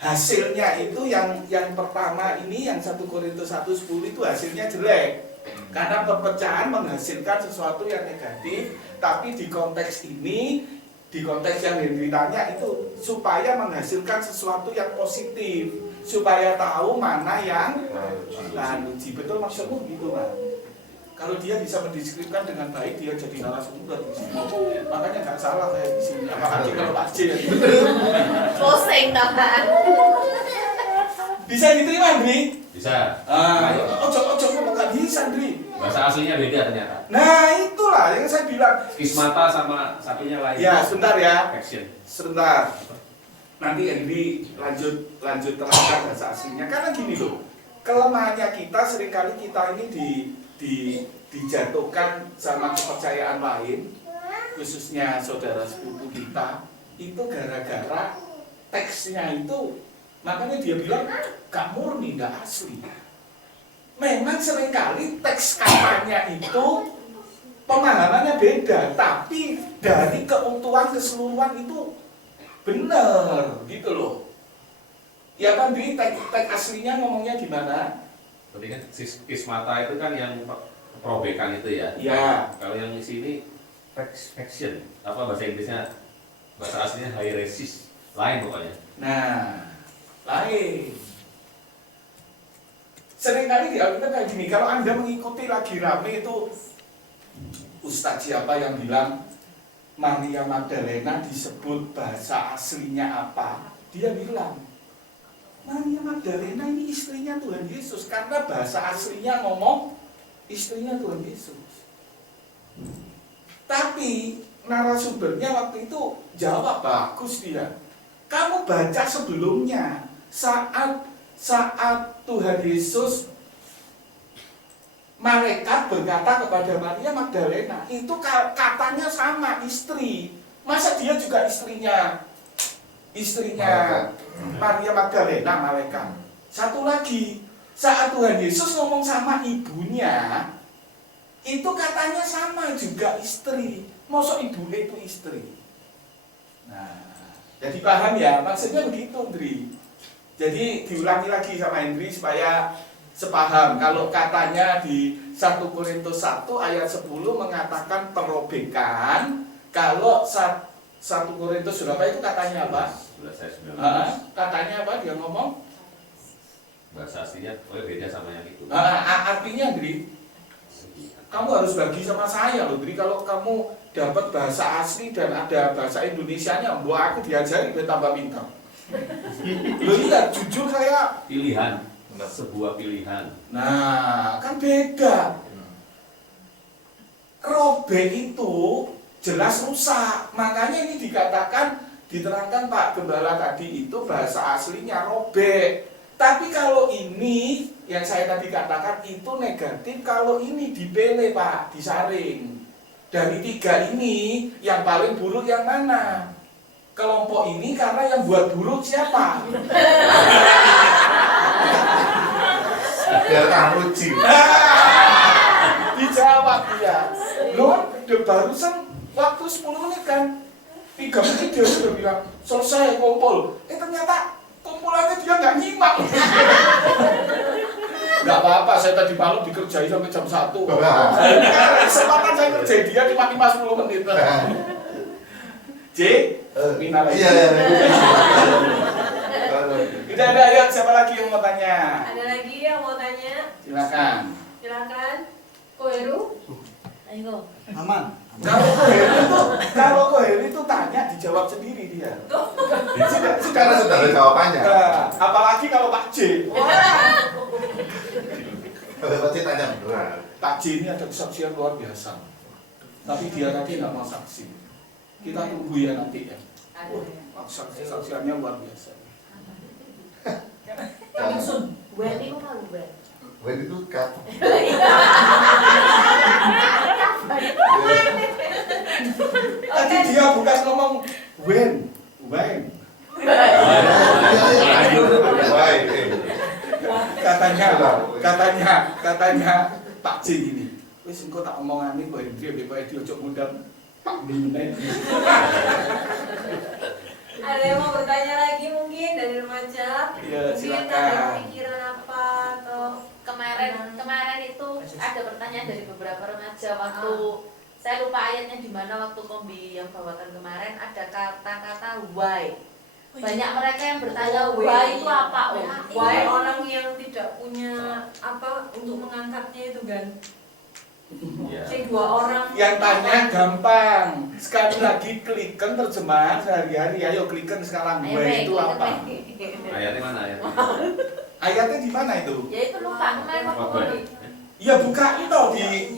hasilnya itu yang pertama ini yang 1 Korintus 1:10 itu hasilnya jelek. Karena perpecahan menghasilkan sesuatu yang negatif, tapi di konteks ini, di konteks yang ditanya itu supaya menghasilkan sesuatu yang positif, supaya tahu mana yang tahan uji. Betul maksudmu gitu, Mas? Kalau dia bisa mendeskripsikan dengan baik, dia jadi narasumber di sini. Makanya nggak salah saya di sini. Apalagi kalau Pak J ya. Closing tambahan. Bisa diterima, Andri? Bisa. Ojo ngomong nggak bisa, Andri. Bahasa aslinya beda ternyata. Nah, itulah yang saya bilang. Kismata sama satunya lain. Ya, sebentar ya. Action. Sebentar. Nanti Andri lanjut terangkan bahasa aslinya. Karena gini loh, kelemahannya kita seringkali kita ini dijatuhkan sama kepercayaan lain, khususnya saudara sepupu kita, itu gara-gara teksnya itu, makanya dia bilang gak murni, gak asli. Memang seringkali teks katanya itu pemahamannya beda, tapi dari keutuhan keseluruhan itu benar, gitu loh. Ya kan, di teks aslinya ngomongnya gimana? Berarti kan kismata itu kan yang perobekan itu ya. Iya. Kalau yang di sini faction, apa bahasa Inggrisnya, bahasa aslinya hieresis, lain pokoknya. Nah, lain. Seringkali di Alkitab kayak gini, kalau Anda mengikuti lagi rame itu Ustadz siapa yang bilang Maria Magdalena disebut bahasa aslinya apa? Dia bilang Maria Magdalena ini istrinya Tuhan Yesus, karena bahasa aslinya ngomong istrinya Tuhan Yesus. Tapi narasumbernya waktu itu jawab bagus dia. Kamu baca sebelumnya saat Tuhan Yesus malaikat berkata kepada Maria Magdalena, itu katanya sama istri. Masa dia juga istrinya Maria Magdalena malaikat. Satu lagi, saat Tuhan Yesus ngomong sama ibunya, itu katanya sama juga istri. Masa ibunya itu istri? Nah, jadi paham ya, maksudnya begitu, Andri. Jadi diulangi lagi sama Hendri supaya sepaham. Kalau katanya di 1 Korintus 1 ayat 10 mengatakan perobekan, kalau 1 Korintus berapa itu katanya apa? Katanya apa dia ngomong? Bahasa aslinya beda sama yang itu. Artinya, Hendri, kamu harus bagi sama saya loh, Hendri. Kalau kamu dapat bahasa asli dan ada bahasa Indonesianya, buat aku diajari biar tambah pintar. Loh iya, jujur saya Pilihan, sebuah pilihan. Nah, kan beda. Robek itu jelas rusak. Makanya ini dikatakan, diterangkan Pak Gembala tadi itu bahasa aslinya robek. Tapi kalau ini yang saya tadi katakan itu negatif, kalau ini dipilih Pak, disaring. Dari 3 ini yang paling buruk yang mana? Kelompok ini karena yang buat buruk siapa? Biar kamu uji. Dijawab dia. Loh, barusan waktu 10 menit kan, 3 menit dia sudah bilang selesai kumpul. Ternyata kumpulannya dia nggak nyimak. Nggak apa-apa, saya tadi malam dikerjai sampai jam 1. Kesempatan saya kerjain dia cuma 5-10 menit. J, Mina lagi. Iya. Tidak ada ayat, siapa lagi yang mau tanya? Ada lagi yang mau tanya? Silakan. Silakan. Koeru. Ayo. Aman. Kalau Koheli itu tanya dijawab sendiri dia. Karena sudah ada jawabannya. Nah, apalagi kalau Pak J. Kalau Pak J tanya beneran. Pak J ini ada kesaksian luar biasa. Tapi dia tadi nggak mau saksi. Kita tunggu ya nanti ya. Saksiannya luar biasa. Langsung. Wen itu malu Wen. Wen itu kat. Tadi dia bukan ngomong when. Katanya Pak J ini. Wis engko tak omongane kowe dhewe dia ojo ngundang Pak Bimene. Ada yang mau bertanya lagi mungkin dari remaja? Iya, Mungkin silakan. ada pikiran apa atau Kemarin itu ada pertanyaan dari beberapa remaja waktu saya lupa ayatnya di mana waktu kombi yang bawakan kemarin ada kata-kata why. Banyak mereka yang bertanya why itu apa? why orang yang tidak punya apa untuk mengangkatnya itu kan? Ya. Saya 2 orang Yang tanya gampang. Sekali lagi kliken terjemahan sehari-hari. Ayo kliken sekarang. Ayo, Gue Mek, itu kliken, apa? Mek. Ayatnya mana ya? Ayatnya di mana itu? Ya itu lupa kemarin waktu kombi. Ya buka itu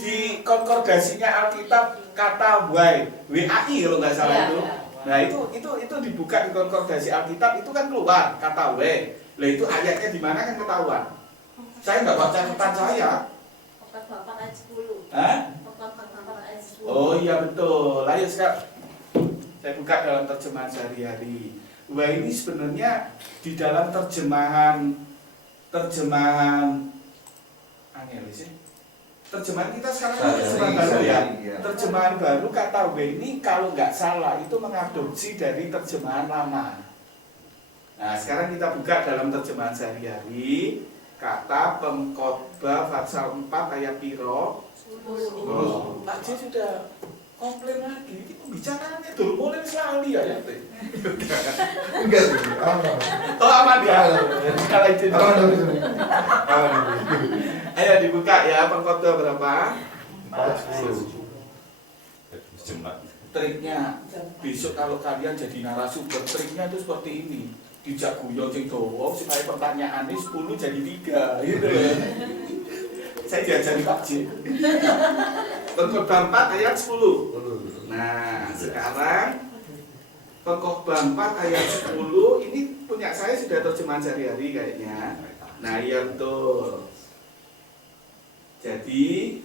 di konkordasinya Alkitab kata why, WAI kalau nggak salah Iya, itu. iya. Nah itu dibuka di konkordasi Alkitab itu kan keluar kata why. Lah itu ayatnya di mana kan ketahuan. Saya nggak baca catatan saya. Pokok Bapak ayat 10. Hah? Pokok Bapak ayat 10. Oh iya betul. Ayo sekarang saya buka dalam terjemahan sehari-hari. Wah ini sebenarnya di dalam terjemahan angel sih. Terjemahan kita sekarang kan terjemahan baru ya. Terjemahan baru kata W ini kalau nggak salah itu mengadopsi dari terjemahan lama. Nah sekarang kita buka dalam terjemahan sehari-hari kata pengkhotbah pasal 4 ayat piro. 10. Pak J sudah komplain lagi, ini pembicaraannya dulu mulai sekali ya. Enggak sih. Oh aman ya. Kalau itu. Ayo dibuka ya pengkhotbah berapa? 40. Triknya besok kalau kalian jadi narasumber, triknya itu seperti ini. Dijak guyon sing dawa supaya pertanyaannya 10 jadi 3 gitu. Saya diajari Pak J. Pengkhotbah 4 ayat 10. Nah, sekarang Pengkhotbah 4 ayat 10 ini punya saya sudah terjemahan sehari-hari kayaknya. Nah, iya betul. Jadi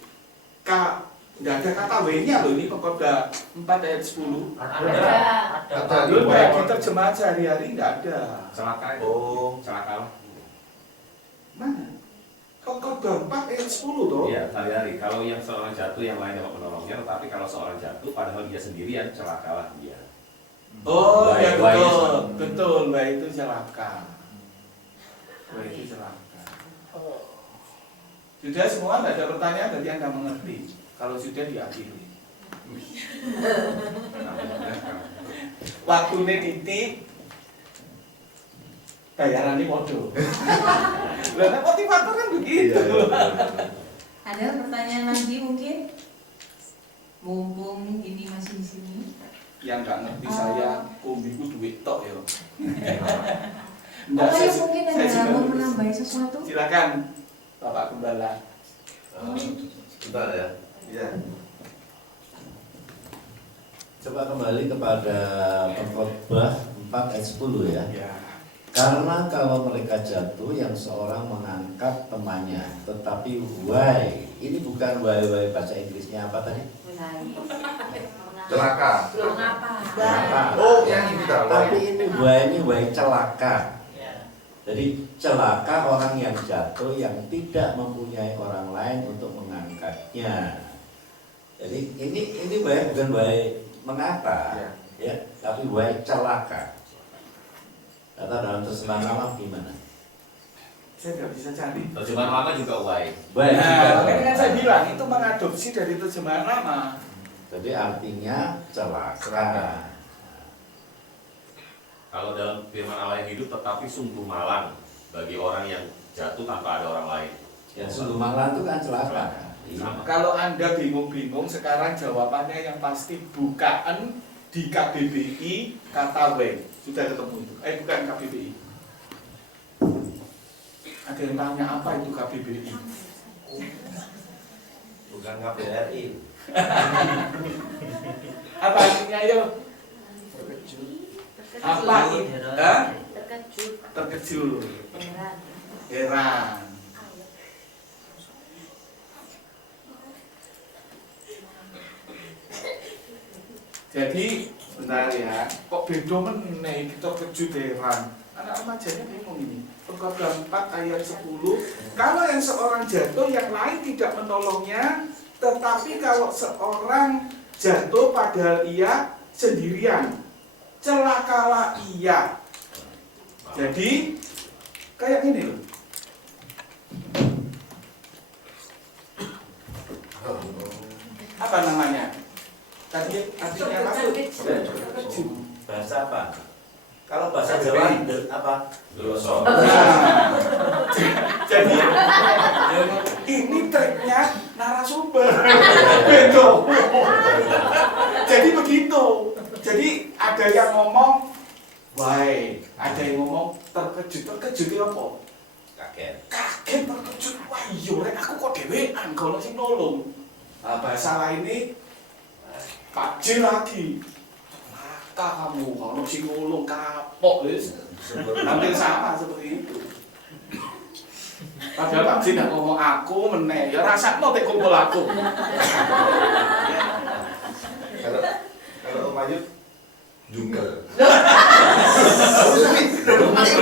nggak ada kata W-nya loh ini Pengkhotbah 4 ayat 10. Ada. Loh, di terjemahan sehari-hari nggak ada. Celaka. Oh. Celaka. Mana? Pengkhotbah 4 ayat 10 toh? Iya, sehari-hari. Kalau yang seorang jatuh, yang lain dapat menolongnya. Tetapi kalau seorang jatuh, padahal dia sendirian, celakalah dia. Oh Baik, ya baik. betul, betul, baik itu celaka. Baik itu celaka. Sudah semua nggak ada pertanyaan berarti Anda mengerti. Kalau sudah diakhiri. Waktunya titik, bayarannya bodoh. Karena motivator kan begitu. Ada pertanyaan lagi mungkin? Mumpung ini masih di sini. Yang nggak ngerti saya, kombiku duit tok ya. Apa yang mungkin ada mau menambahi sesuatu? Silakan, Bapak Gembala. Sebentar ya. Iya. Coba kembali kepada Pengkhotbah 4 ayat 10 ya. Ya. Karena kalau mereka jatuh yang seorang mengangkat temannya, tetapi why, ini bukan why bahasa Inggrisnya apa tadi? Celaka. Celaka. Oh, yang ini dah. Tapi ini why celaka. Jadi celaka orang yang jatuh yang tidak mempunyai orang lain untuk mengangkatnya. Jadi ini why bukan why mengapa, ya, tapi why celaka. Kata dalam terjemahan lama gimana? Saya nggak bisa cari. Terjemahan lama juga why. Why Nah, juga makanya kan saya bilang itu mengadopsi dari terjemahan lama. Jadi artinya celaka. Kalau dalam firman Allah yang hidup, tetapi sungguh malang bagi orang yang jatuh tanpa ada orang lain. Ya sungguh malang itu kan celaka. Kalau Anda bingung-bingung, sekarang jawabannya yang pasti bukaan di KBBI kata W. Sudah ketemu itu? Bukan KBBI. Ada yang tanya apa itu KBBI? Bukan KBRI. Apa artinya yo? Apa itu? Terkejut. Terkejut. Heran. Heran. Jadi sebentar ya, kok beda meneh kita terkejut heran. Anak remajanya bingung ini. Perkara 4 ayat 10. Kalau yang seorang jatuh, yang lain tidak menolongnya, tetapi kalau seorang jatuh padahal ia sendirian, celakalah ia. Jadi kayak gini loh. Apa namanya? Tadi artinya apa? Terkejut. Bahasa apa? Kalau bahasa Jawa apa? Loso. Nah, jadi ini triknya narasumber. Betul. Jadi begitu. Jadi ada yang ngomong why, ada yang ngomong terkejut. Terkejut itu apa? Kaget. Kaget, terkejut. Wah iya, aku kok dewean kalau sing nolong. Nah, bahasa lainnya kaji lagi. Maka kamu kalau sing nolong kapok, hampir sama seperti itu. Padahal Pak Jin tidak ngomong aku meneh, ya rasakno tek kumpul aku. Kalau Om Ayub jungkel. Nice.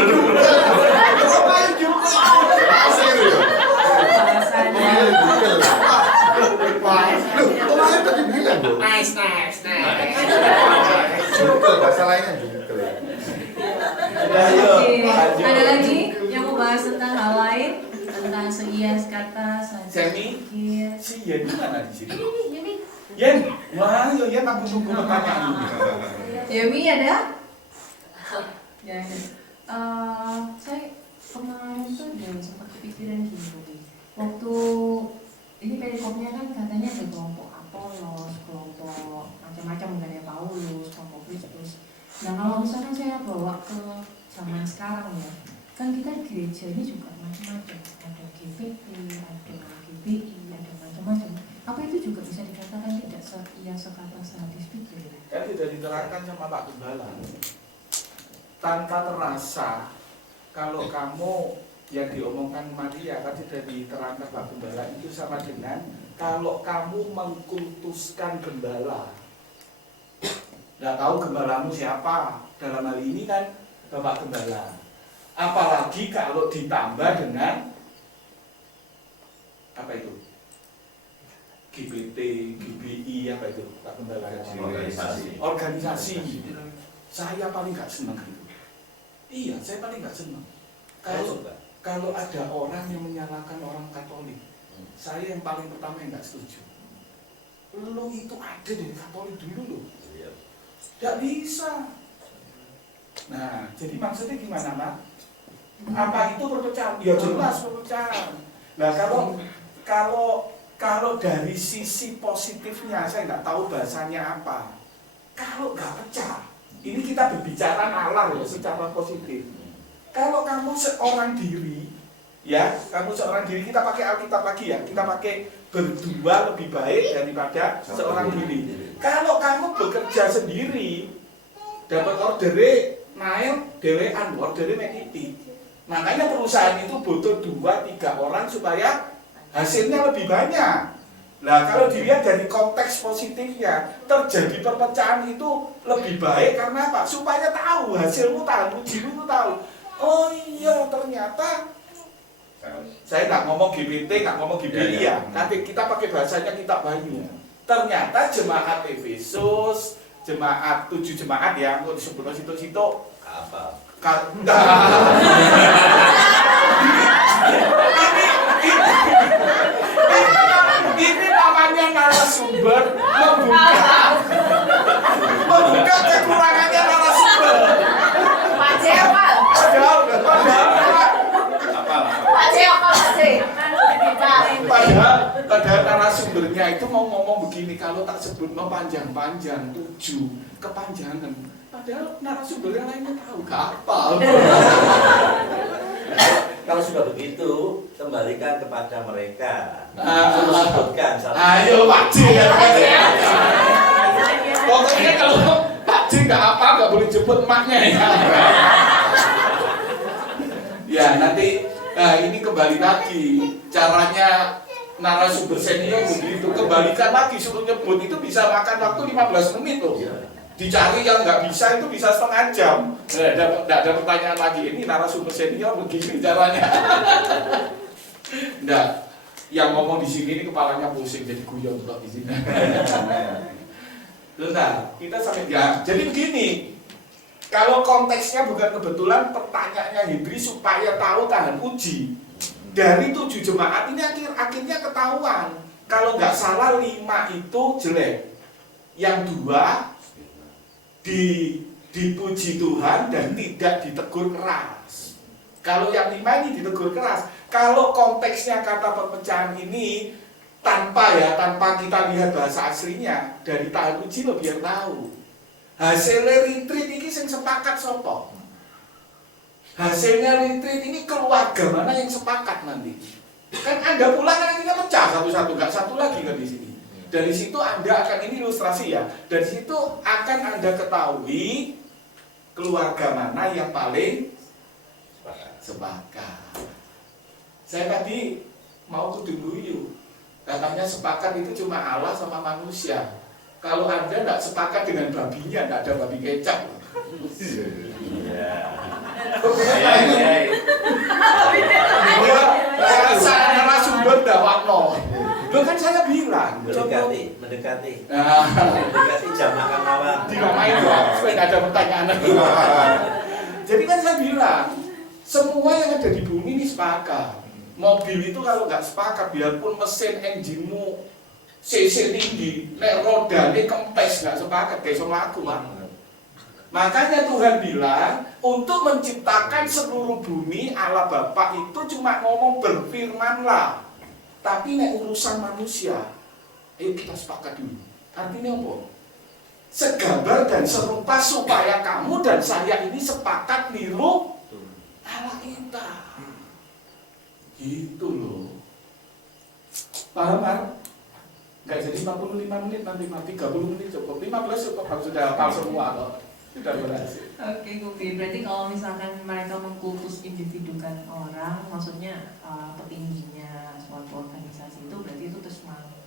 Jungkel, bahasa lainnya jungkel. Oke, ada lagi yang mau bahas tentang hal lain, tentang seias kata, Semi, pikir. si Yen mana di sini? Ini Yen, wah, yo Yen aku tunggu pertanyaan. Yemi ada? Ya, saya kemarin tuh ada sempat kepikiran gini, waktu ini perikopnya kan katanya ada kelompok Apolos, kelompok macam-macam ada Paulus, kelompok Kristus. Nah kalau misalkan saya bawa ke zaman sekarang ya, kan kita gereja ini juga macam-macam, ada GPT, ada GBI, ada macam-macam. Apa itu juga bisa dikatakan tidak sekata sehabis pikir? Kan sudah diterangkan sama Pak Gembala. Tanpa terasa, kalau kamu yang diomongkan Maria tadi sudah diterangkan Pak Gembala itu sama dengan kalau kamu mengkultuskan gembala. Nggak tahu gembalamu siapa, dalam hal ini kan Bapak Gembala. Apalagi kalau ditambah dengan apa itu? GPT, GBI, apa itu Pak Gembala? Organisasi. Saya paling nggak senang itu. Iya, saya paling nggak senang. Kalau ada orang yang menyalahkan orang Katolik, saya yang paling pertama yang nggak setuju. Lo itu ada dari Katolik dulu loh. Tidak bisa. Nah, jadi maksudnya gimana, Pak? Apa itu perpecahan? Ya jelas perpecahan. Nah, kalau dari sisi positifnya, saya nggak tahu bahasanya apa. Kalau nggak pecah, ini kita berbicara nalar ya, secara positif. Kalau kamu seorang diri, ya, kita pakai Alkitab lagi ya, kita pakai berdua lebih baik daripada seorang diri. Kalau kamu bekerja sendiri, dapat ordernya naik dewean, ordernya mengikuti. Makanya perusahaan itu butuh 2-3 orang supaya hasilnya lebih banyak. Nah, kalau dilihat dari konteks positifnya, terjadi perpecahan itu lebih baik karena apa? Supaya tahu hasilmu tahu, ujimu tahu. Oh iya, ternyata saya nggak ngomong GPT, nggak ngomong GBI ya. Nanti kita pakai bahasanya Kitab Wahyu. Ternyata jemaat Efesus, jemaat 7 jemaat ya, mau disebut situ-situ Apa? Ini namanya narasumber membuka kekurangannya narasumber. Pak Jewal. Padahal Dia itu mau ngomong begini, kalau tak sebut panjang-panjang, 7, kepanjangan. Padahal narasumber yang lainnya tahu, gak apa. Kalau sudah begitu, kembalikan kepada mereka. Sebutkan. Satu. Ayo Pak J. Pokoknya kalau Pak J nggak apa, nggak boleh jemput emaknya ya. Ya nanti, ini kembali lagi caranya narasumber senior begitu, kembalikan lagi suruh nyebut itu bisa makan waktu 15 menit loh. Dicari yang nggak bisa itu bisa setengah jam. Nggak ada pertanyaan lagi, ini narasumber senior begini caranya. Nggak, yang ngomong di sini ini kepalanya pusing jadi guyon kok di sini. Bentar, kita sampai ya. Jadi begini, kalau konteksnya bukan kebetulan pertanyaannya Hidri supaya tahu tahan uji. Dari 7 jemaat ini akhirnya ketahuan. Kalau nggak salah 5 itu jelek, yang 2 dipuji Tuhan dan tidak ditegur keras. Kalau yang 5 ini ditegur keras. Kalau konteksnya kata perpecahan ini tanpa kita lihat bahasa aslinya dari tahan uji lo biar tahu. Hasilnya retreat ini yang sepakat sopo. Hasilnya retreat ini keluarga mana yang sepakat nanti. Kan Anda pulang kan akhirnya pecah satu-satu, nggak satu lagi kan di sini. Dari situ Anda akan, ini ilustrasi ya, dari situ akan Anda ketahui keluarga mana yang paling sepakat. Saya tadi mau kudu katanya sepakat itu cuma Allah sama manusia. Kalau Anda tidak sepakat dengan babinya, tidak ada babi kecap. Saya narasumber dakwah. Lo kan saya bilang mendekati jam makan malam. Dinamain dong, supaya nggak ada pertanyaan. Jadi kan saya bilang, semua yang ada di bumi ini sepakat. Mobil itu kalau nggak sepakat, biarpun mesin engine-mu CC tinggi, nek rodanya kempes nggak sepakat, kayak sama aku Pak. Makanya Tuhan bilang, untuk menciptakan seluruh bumi, Allah Bapa itu cuma ngomong berfirmanlah. Tapi nek urusan manusia, ayo kita sepakat dulu. Artinya apa? Segambar dan serupa supaya kamu dan saya ini sepakat niru Allah kita. Gitu loh. Paham kan? Nggak jadi 45 menit, nanti 30 menit cukup. 15 cukup, harus sudah hafal semua loh. Sudah berhasil. Oke, Gupi. Berarti kalau misalkan mereka mengkultus individukan orang, maksudnya petingginya suatu organisasi itu, berarti itu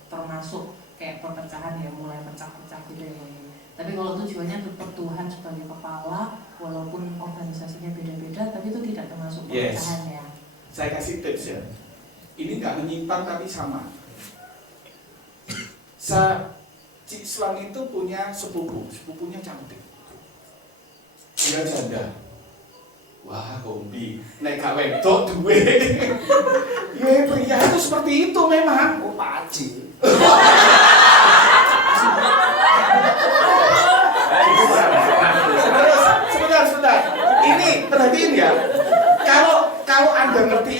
termasuk kayak perpecahan ya, mulai pecah-pecah gitu ya. Tapi kalau tujuannya tetap Tuhan sebagai kepala, walaupun organisasinya beda-beda, tapi itu tidak termasuk perpecahan ya. Saya kasih tips ya. Ini nggak menyimpang tapi sama. Cik Islam itu punya sepupunya cantik. Dia janda. Wah, kombi. Nek gak wedok duwe. Ya pria itu seperti itu memang. Oh, Pak Haji. Sebentar. Ini perhatiin ya. Kalau Anda ngerti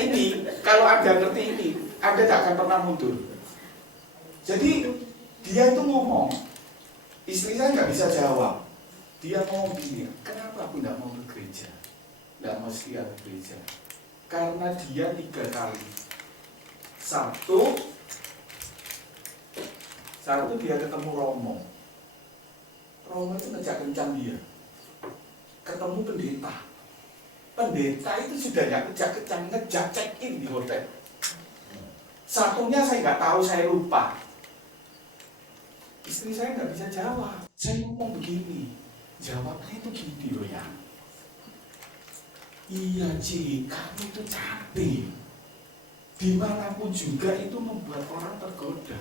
ini, Anda tak akan pernah mundur. Jadi dia itu ngomong, istri saya nggak bisa jawab. Dia ngomong gini, kenapa aku nggak mau ke gereja? Nggak mesti ke gereja. Karena dia 3 kali. Satu dia ketemu Romo. Romo itu ngejak kencan dia. Ketemu pendeta. Pendeta itu sudah ngejak check in di hotel. Satunya saya nggak tahu, saya lupa. Istri saya nggak bisa jawab. Saya ngomong begini, jawabnya itu gini loh ya. Iya Ci, kamu itu cantik. Dimanapun juga itu membuat orang tergoda.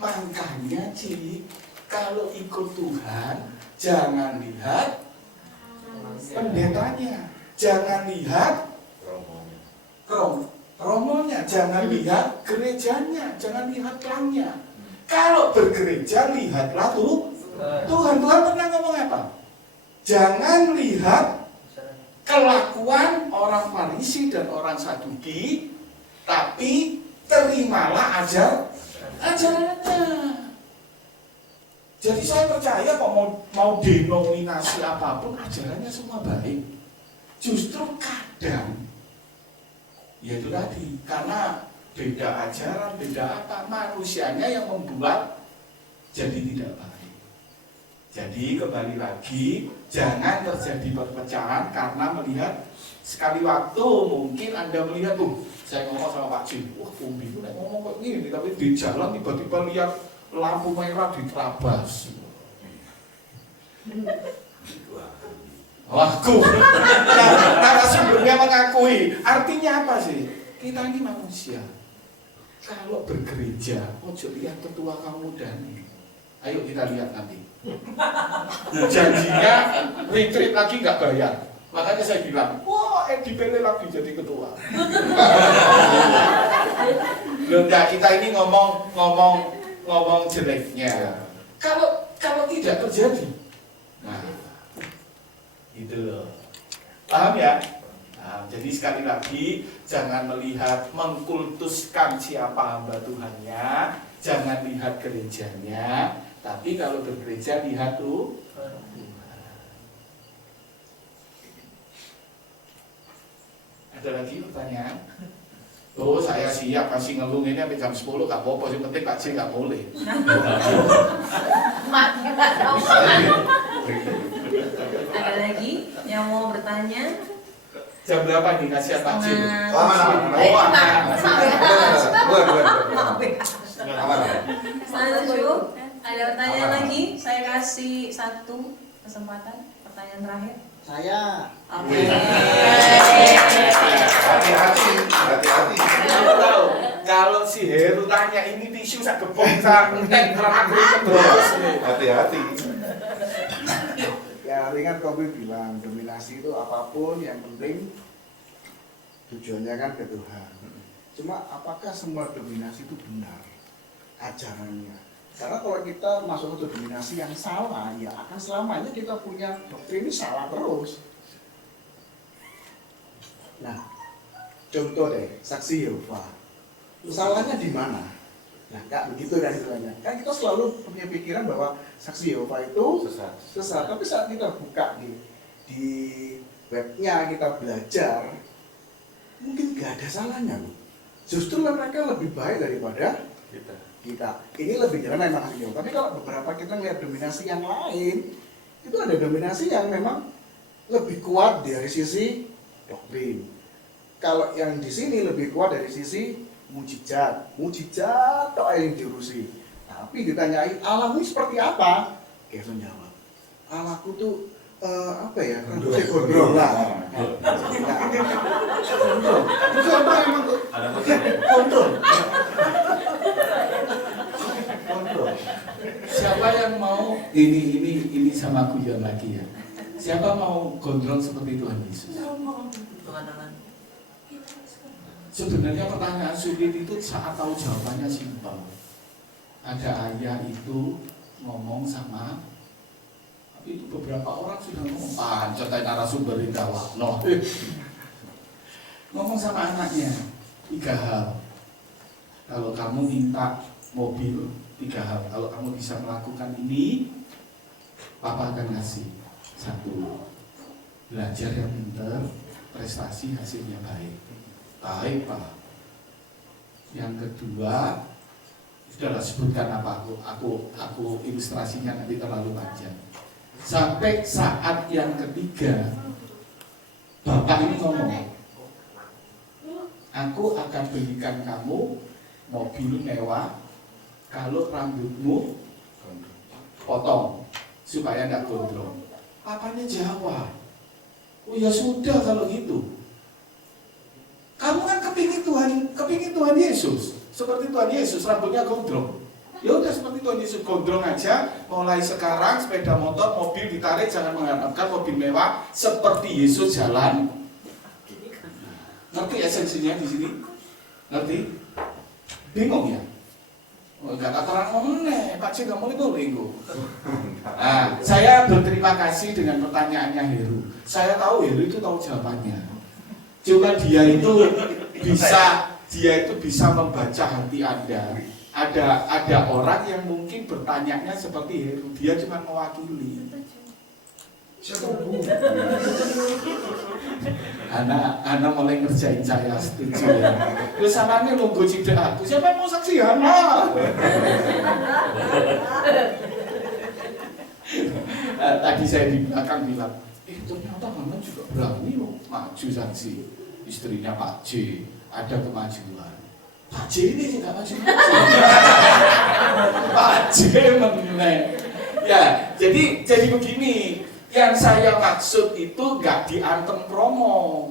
Makanya Ci, kalau ikut Tuhan, jangan lihat pendetanya, jangan lihat romonya, jangan lihat gerejanya, jangan lihat klangnya. Kalau bergereja, lihatlah Tuhan. Tuhan pernah ngomong apa? Jangan lihat kelakuan orang Farisi dan orang Saduki, tapi terimalah Ajarannya. Jadi saya percaya kok mau denominasi apapun ajarannya semua baik. Justru kadang ya itu tadi, karena beda ajaran, beda apa, manusianya yang membuat jadi tidak baik. Jadi kembali lagi, jangan terjadi perpecahan karena melihat sekali waktu mungkin Anda melihat tuh, saya ngomong sama Pak Jin, wah Umbi itu ngomong kok gini, tapi di jalan tiba-tiba lihat lampu merah diterabas. Laku. Nah, narasumbernya mengakui. Artinya apa sih? Kita ini manusia. Kalau bergereja, ojo lihat ketua kamu dan ayo kita lihat nanti. Janjinya retreat lagi nggak bayar. Makanya saya bilang, wah dipilih lagi jadi ketua. Loh, nah, kita ini ngomong jeleknya. Kalau tidak terjadi, nah itu loh. Paham ya? Nah, jadi sekali lagi jangan melihat mengkultuskan siapa hamba Tuhannya, jangan lihat gerejanya, tapi kalau bergereja lihat tuh. Ada lagi pertanyaan? Oh saya siap kasih ngelung ini sampai jam 10 gak apa-apa, yang penting Pak J gak boleh. Ada lagi yang mau bertanya? Jam berapa nih kasihan Pak J? Ada pertanyaan lagi? Saya kasih satu kesempatan. Pertanyaan terakhir. Saya. Oke. Hati-hati. Kamu tahu kalau si Heru tanya ini tisu sak gebong sak entek terus. Hati-hati. Ya, ingat Kobi bilang dominasi itu apapun yang penting tujuannya kan ke Tuhan. Cuma apakah semua dominasi itu benar ajarannya? Karena kalau kita masuk ke dominasi yang salah, ya akan selamanya kita punya doktrin ini salah terus. Nah, contoh deh, saksi Yehova. Salahnya di mana? Nah, Kak, begitu kan istilahnya. Kan kita selalu punya pikiran bahwa saksi Yehova itu sesat. Tapi saat kita buka di webnya, kita belajar, mungkin gak ada salahnya loh. Justru mereka lebih baik daripada kita. Ini lebih jalan memang saksi Yehova. Tapi kalau beberapa kita lihat dominasi yang lain, itu ada dominasi yang memang lebih kuat dari sisi doktrin. Kalau yang di sini lebih kuat dari sisi mujizat tok yang diurusi. Tapi ditanyai Allahmu seperti apa? Kevin jawab, Allahku tuh apa ya? Gondrong lah. Itu apa emang tuh? Kontrol. Siapa yang mau ini sama guyon lagi ya? Siapa mau gondrong seperti Tuhan Yesus? Sebenarnya pertanyaan sulit itu saat tahu jawabannya simpel. Ada ayah itu ngomong sama, tapi itu beberapa orang sudah ngomong, pancet narasumber dakwah, ngomong sama anaknya 3 hal. Kalau kamu minta mobil 3 hal, kalau kamu bisa melakukan ini, Papa akan kasih. 1, belajar yang pintar, prestasi hasilnya baik. Baik Pak. Yang kedua, sudahlah sebutkan apa aku ilustrasinya nanti terlalu panjang. Sampai saat yang ketiga, Bapak ini ngomong, aku akan belikan kamu mobil mewah kalau rambutmu potong supaya tidak gondrong. Papanya jawab, oh ya sudah kalau gitu. Kamu kan kepingin Tuhan Yesus, seperti Tuhan Yesus rambutnya gondrong. Ya udah seperti Tuhan Yesus gondrong aja. Mulai sekarang sepeda motor, mobil ditarik, jangan mengharapkan mobil mewah seperti Yesus jalan. Ngerti esensinya di sini? Ngerti? Bingung ya? Enggak terang ngomong Pak Cik kamu itu linggo. Nah, saya berterima kasih dengan pertanyaannya Heru. Saya tahu Heru itu tahu jawabannya. Cuma dia itu bisa membaca hati Anda. ada orang yang mungkin bertanyanya seperti Heru, dia cuma mewakili. Anak mulai ngerjain saya, setuju ya. Terus anaknya nunggu tidak aku, siapa yang mau saksi Hana? Tadi saya di belakang bilang, ternyata Hana juga berani loh maju saksi. Istrinya Pak J, ada kemajuan. Pak J ini tidak maju. Pak J menilai. Ya, jadi begini. Yang saya maksud itu nggak diantem promo.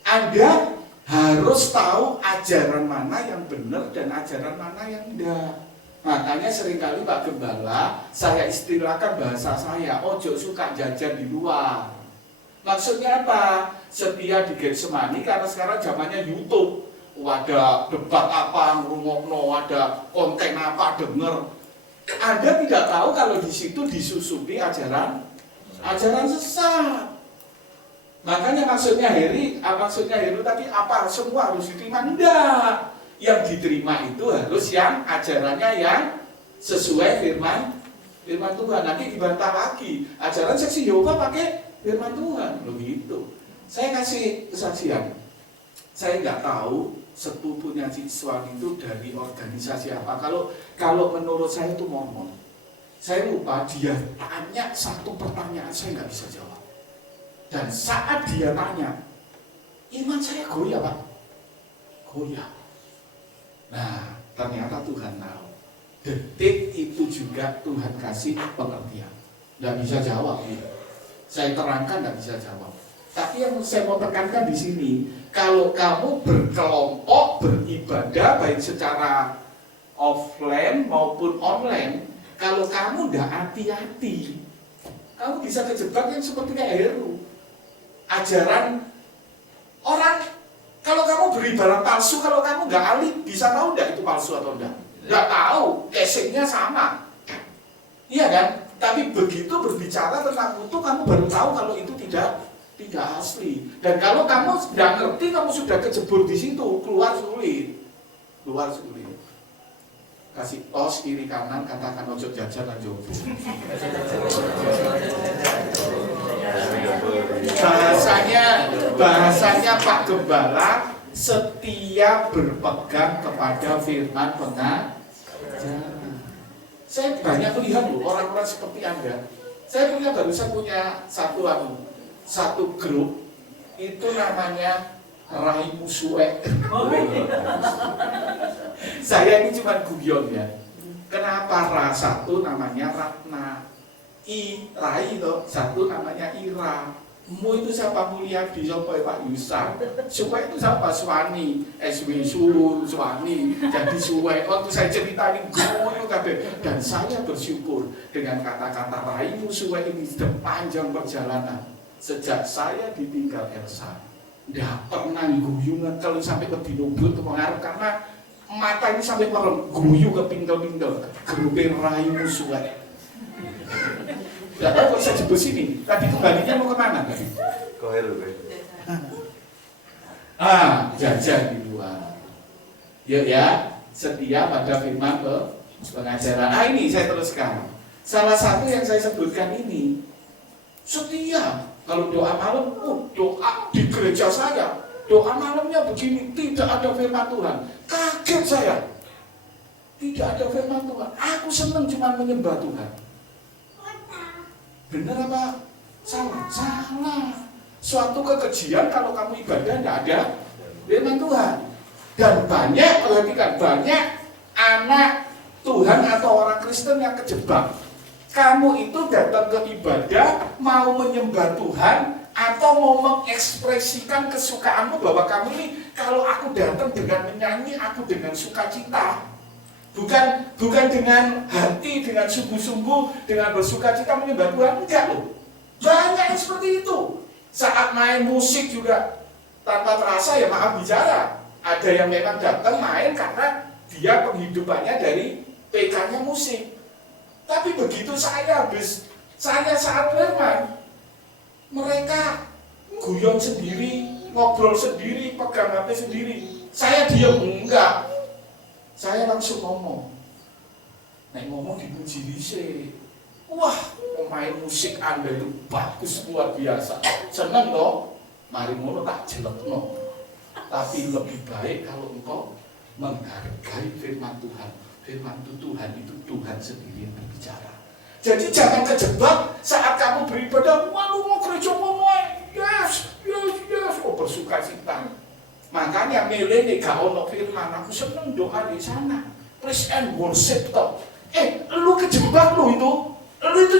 Anda harus tahu ajaran mana yang benar dan ajaran mana yang enggak. Makanya seringkali Pak Gembala, saya istilahkan bahasa saya, ojo suka jajan di luar. Maksudnya apa? Setia di Getsemani karena sekarang zamannya YouTube. Ada debat apa, ngurungokno, ada konten apa, denger. Anda tidak tahu kalau di situ disusupi ajaran sesat. Makanya maksudnya Heru tadi apa? Semua harus diterima? Enggak. Yang diterima itu harus yang ajarannya yang sesuai firman Tuhan. Nanti dibantah lagi. Ajaran Saksi Yehova pakai firman Tuhan. Begitu. Saya kasih kesaksian. Saya nggak tahu sepupunya siswa itu dari organisasi apa. Kalau menurut saya itu Mormon. Saya lupa, dia tanya satu pertanyaan, saya nggak bisa jawab. Dan saat dia tanya, iman saya goyah Pak. Goyah. Nah, ternyata Tuhan tahu. Detik itu juga Tuhan kasih pengertian. Nggak bisa jawab. Ya. Saya terangkan nggak bisa jawab. Tapi yang saya mau tekankan di sini, kalau kamu berkelompok beribadah, baik secara offline maupun online, kalau kamu udah hati-hati, kamu bisa kejebak yang seperti kayak Heru. Ajaran orang, kalau kamu beribadah palsu, kalau kamu nggak ahli, bisa tahu nggak itu palsu atau enggak? Nggak tahu, casingnya sama. Iya kan? Tapi begitu berbicara tentang itu, kamu baru tahu kalau itu tidak asli. Dan kalau kamu nggak ngerti, kamu sudah kejebur di situ, keluar sulit. Kasih tos kiri kanan, katakan ojo jajan dan jogo. Bahasanya Pak Gembala, setia berpegang kepada firman pengajaran. Saya banyak melihat loh orang-orang seperti Anda. Saya barusan punya satu grup, itu namanya Rai Musuek. Saya ini cuma guyon ya. Kenapa Ra satu namanya Ratna, Rai itu satu namanya Ira. Mu itu siapa Mulyadi, siapa Pak Yusa. Suwe itu siapa Suwani, SW Suwani. Jadi Suwe. Waktu saya ceritain guyu kabeh. Dan saya bersyukur dengan kata-kata Rai Musuek ini sepanjang perjalanan sejak saya ditinggal Elsa. Nggak pernah guyungan kalau sampai ke Dinobut mengarah karena mata ini sampai merem guyu ke pinggel-pinggel gerupin Rai Musuek. Nggak tahu kok saya jebus ini. Tadi kembalinya mau kemana tadi? Kok Heru? Jajan di luar. Yuk ya, setia pada firman pengajaran. Ini saya teruskan. Salah satu yang saya sebutkan ini setia. Kalau doa malam, doa di gereja saya, doa malamnya begini, tidak ada firman Tuhan. Kaget saya, tidak ada firman Tuhan. Aku senang cuma menyembah Tuhan. Benar apa? Salah. Suatu kekejian kalau kamu ibadah tidak ada firman Tuhan. Dan perhatikan, banyak anak Tuhan atau orang Kristen yang kejebak. Kamu itu datang ke ibadah, mau menyembah Tuhan, atau mau mengekspresikan kesukaanmu bahwa kamu ini, kalau aku datang dengan menyanyi, aku dengan sukacita. Bukan dengan hati, dengan sungguh-sungguh, dengan bersukacita menyembah Tuhan, enggak loh. Banyak yang seperti itu. Saat main musik juga tanpa terasa ya maaf bicara. Ada yang memang datang main karena dia penghidupannya dari PK-nya musik. Tapi begitu saya saat firman, mereka guyon sendiri, ngobrol sendiri, pegang HP sendiri. Saya diam, enggak. Saya langsung ngomong. Nek ngomong dipuji dhisik. Wah, pemain musik Anda itu bagus luar biasa. Seneng toh? Mari ngono tak jelekno. Tapi lebih baik kalau engkau menghargai firman Tuhan. Firman Tuhan itu Tuhan sendiri yang berbicara. Jadi jangan kejebak saat kamu beribadah, wah lu mau gereja ngomong, yes, oh bersuka cita. Makanya milih nih gak ono firman, aku seneng doa di sana. Praise and worship toh. Lu kejebak lu itu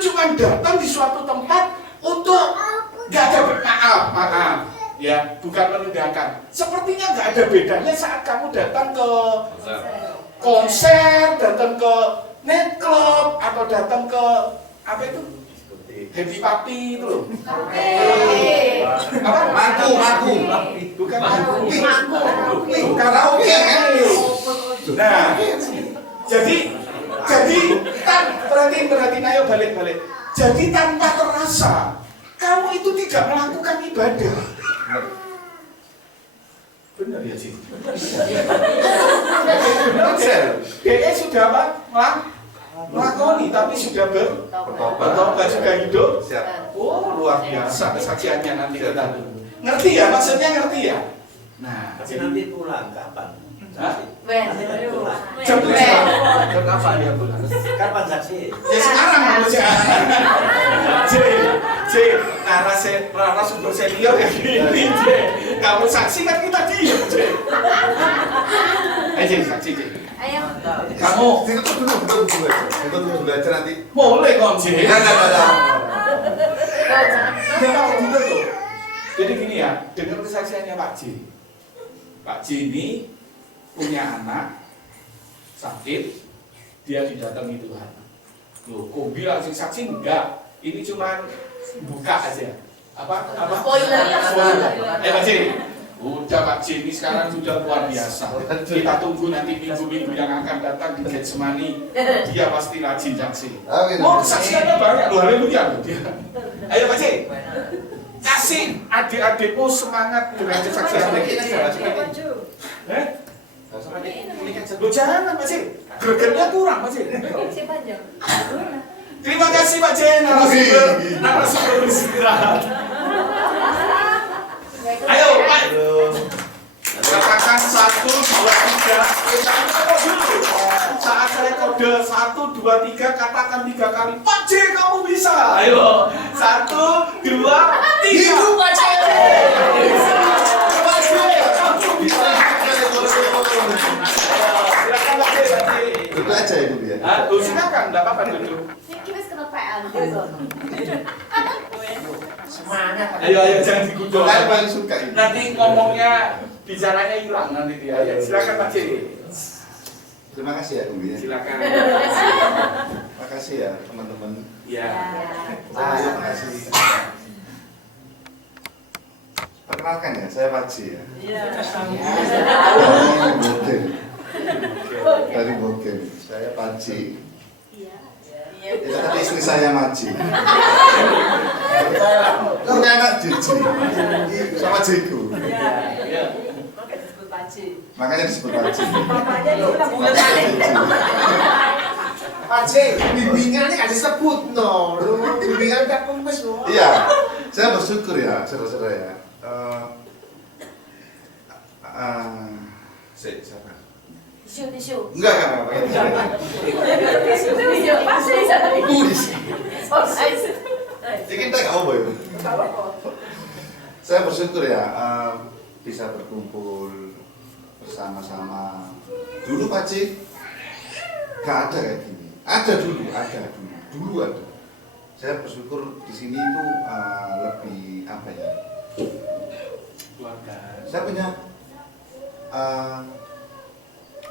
cuma datang di suatu tempat untuk gak ada maaf. Ya, bukan merendahkan. Sepertinya nggak ada bedanya saat kamu datang ke konser, datang ke nightclub, atau datang ke apa itu? Happy party itu loh. Apa? Maku. Bukan maku. Karaoke kan? Nah, jadi perhatiin, ayo balik. Jadi tanpa terasa, kamu itu tidak melakukan ibadah. Benar ya sih. Dia sudah apa? Melakoni, tapi sudah bertobat, sudah hidup. Oh, luar biasa kesaksiannya nanti kita. Ngerti ya? Maksudnya ngerti ya? Nah, tapi nanti pulang kapan? Jam kapan dia pulang? Kapan saksi? Ya sekarang manusia. Narasumber senior kayak gini, kamu saksi kan kita diam, saksi, Ayo. Kamu Itu dulu belajar nanti. boleh kok, Enggak. Jadi gini ya, dengar kesaksiannya Pak J. Pak J ini punya anak sakit, dia didatangi Tuhan. Loh, kok bilang saksi enggak? Ini cuma buka aja. Apa? Spoiler. Pak J. Udah Pak J ini sekarang sudah luar biasa. Kita tunggu nanti minggu-minggu yang akan datang di Getsemani. Dia pasti rajin saksi. Mau kesaksiannya banyak loh, haleluya loh dia. Ayo Pak J. Kasih adik-adikmu semangat dengan kesaksiannya. Lu jangan Pak J, gregetnya kurang Pak J. Terima kasih Pak J, narasumber istirahat. Ayo Pak, katakan 1, 2, 3. Saat saya kode 1, 2, 3, katakan 3 kali. Pak J, kamu bisa. Ayo, 1, 2, 3. Hidup Pak J. Pak J, kamu bisa. Silakan Pak J. Duduk aja Ibu ya. Silakan, enggak apa-apa duduk. Kita kenepean. Semangat. Ayo jangan digudok. Saya paling suka ini. Nanti ngomongnya bicaranya hilang nanti dia. Ayo, silakan Pak J. Terima kasih ya Ibu ya. Silakan. Terima kasih ya teman-teman. Iya. Terima kasih. Perkenalkan ya, saya Pak J ya. Dari Bogor. Saya Pak J. Itu tadi istri saya Maji. Punya anak Jiji sama Jiku. Makanya disebut Pak J. Pak J, bimbingannya kan disebut no. Bimbingan tak kumpes no. Iya, saya bersyukur ya, saudara-saudara ya. Siapa? Tisu. Enggak. Ini kita nggak apa ya. Saya bersyukur ya bisa berkumpul bersama-sama. Dulu Pak J nggak ada kayak gini. Ada dulu. Saya bersyukur di sini itu lebih apa ya? Saya punya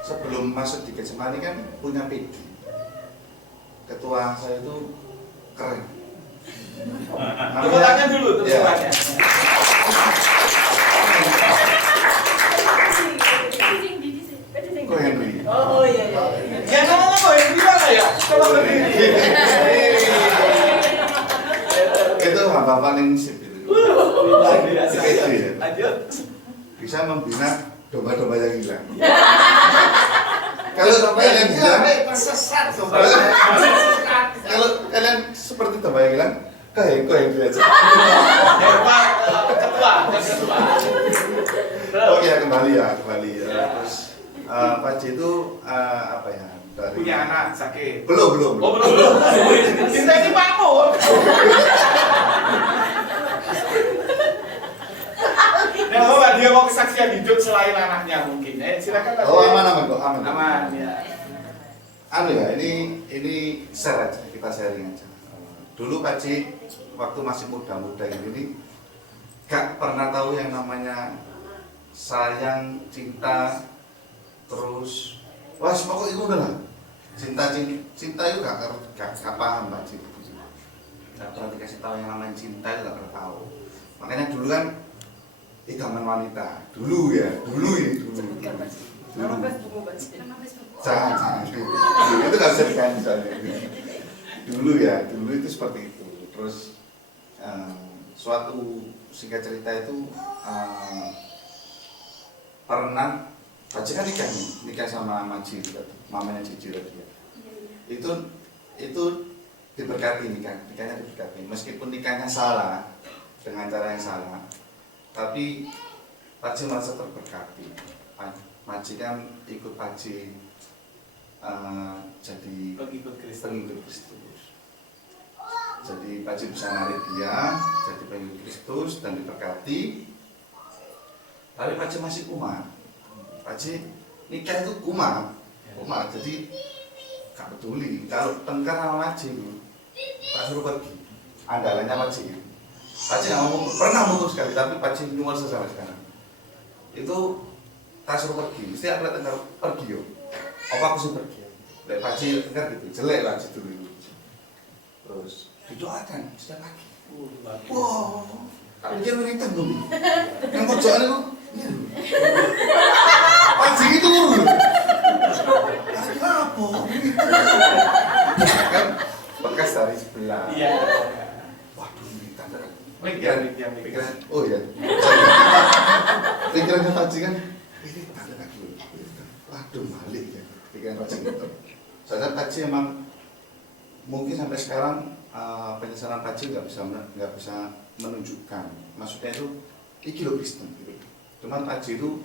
sebelum masuk di Getsemani kan punya PD. Ketua saya itu keren. Tepuk tangan dulu, semuanya. Ko Henry. Oh iya. Ya namanya Ko Henry mana ya? Kalau berdiri. Itu hamba paling sip itu. Bisa membina domba-domba yang hilang. Kalau kalian bilang, tersesat kalau kalian seperti Bapak yang bilang, kau yang belajar. Oke, kembali ya. Terus Pak J itu apa ya? punya anak sakit. Belum. Oh belum. Cinta ini makmur. Dan Bapak dia mau kesaksian hidup selain anaknya mungkin. Silakan Pak. Oh aman kok, aman. Aman ya. Anu ya, ini share aja, kita sharing aja. Dulu Pak J waktu masih muda-muda ini gak pernah tahu yang namanya sayang, cinta, terus wah pokoknya itu udah lah. Cinta itu gak paham Pak J. Gak pernah dikasih tahu yang namanya cinta itu gak pernah tahu. Makanya dulu kan idaman wanita. Dulu. Nama Facebookmu, Pak. Nama Facebook. Jangan. Itu gak bisa diganti soalnya. Dulu itu seperti itu. Terus suatu singkat cerita itu pernah Baca kan nikah sama Maji mamanya Cici tadi ya. Itu diberkati nikahnya diberkati. Meskipun nikahnya salah dengan cara yang salah, tapi Paci merasa terberkati. Maji kan ikut Paci jadi pengikut Kristus. Jadi Paci bisa narik dia jadi pengikut Kristus dan diberkati. Tapi Paci masih kumat. Paci nikah itu kumat, jadi gak peduli. Kalau tengkar sama Paci, tak suruh pergi. Andalannya Paci. Paci nggak mau pernah mutus sekali, tapi Paci nyuwun sampai sekarang. Itu tak suruh pergi. Mesti ada tengkar pergi yo. Apa aku sih pergi? Lek Paci tengkar gitu, jelek lah situ dulu. Terus didoakan setiap pagi. Wow, tak pikir ini tanggung. Yang pojokan itu. Paci itu kira apa? Kan bekas dari sebelah. Iya. Waduh, ini tanda Pikiran. Oh iya. Pikirannya Paci kan ini tanda kaki. Waduh, balik ya. Pikiran Paci gitu. Soalnya Paci emang mungkin sampai sekarang penyesalan Paci nggak bisa menunjukkan. Maksudnya itu iki lo Kristen gitu. Cuman Paci itu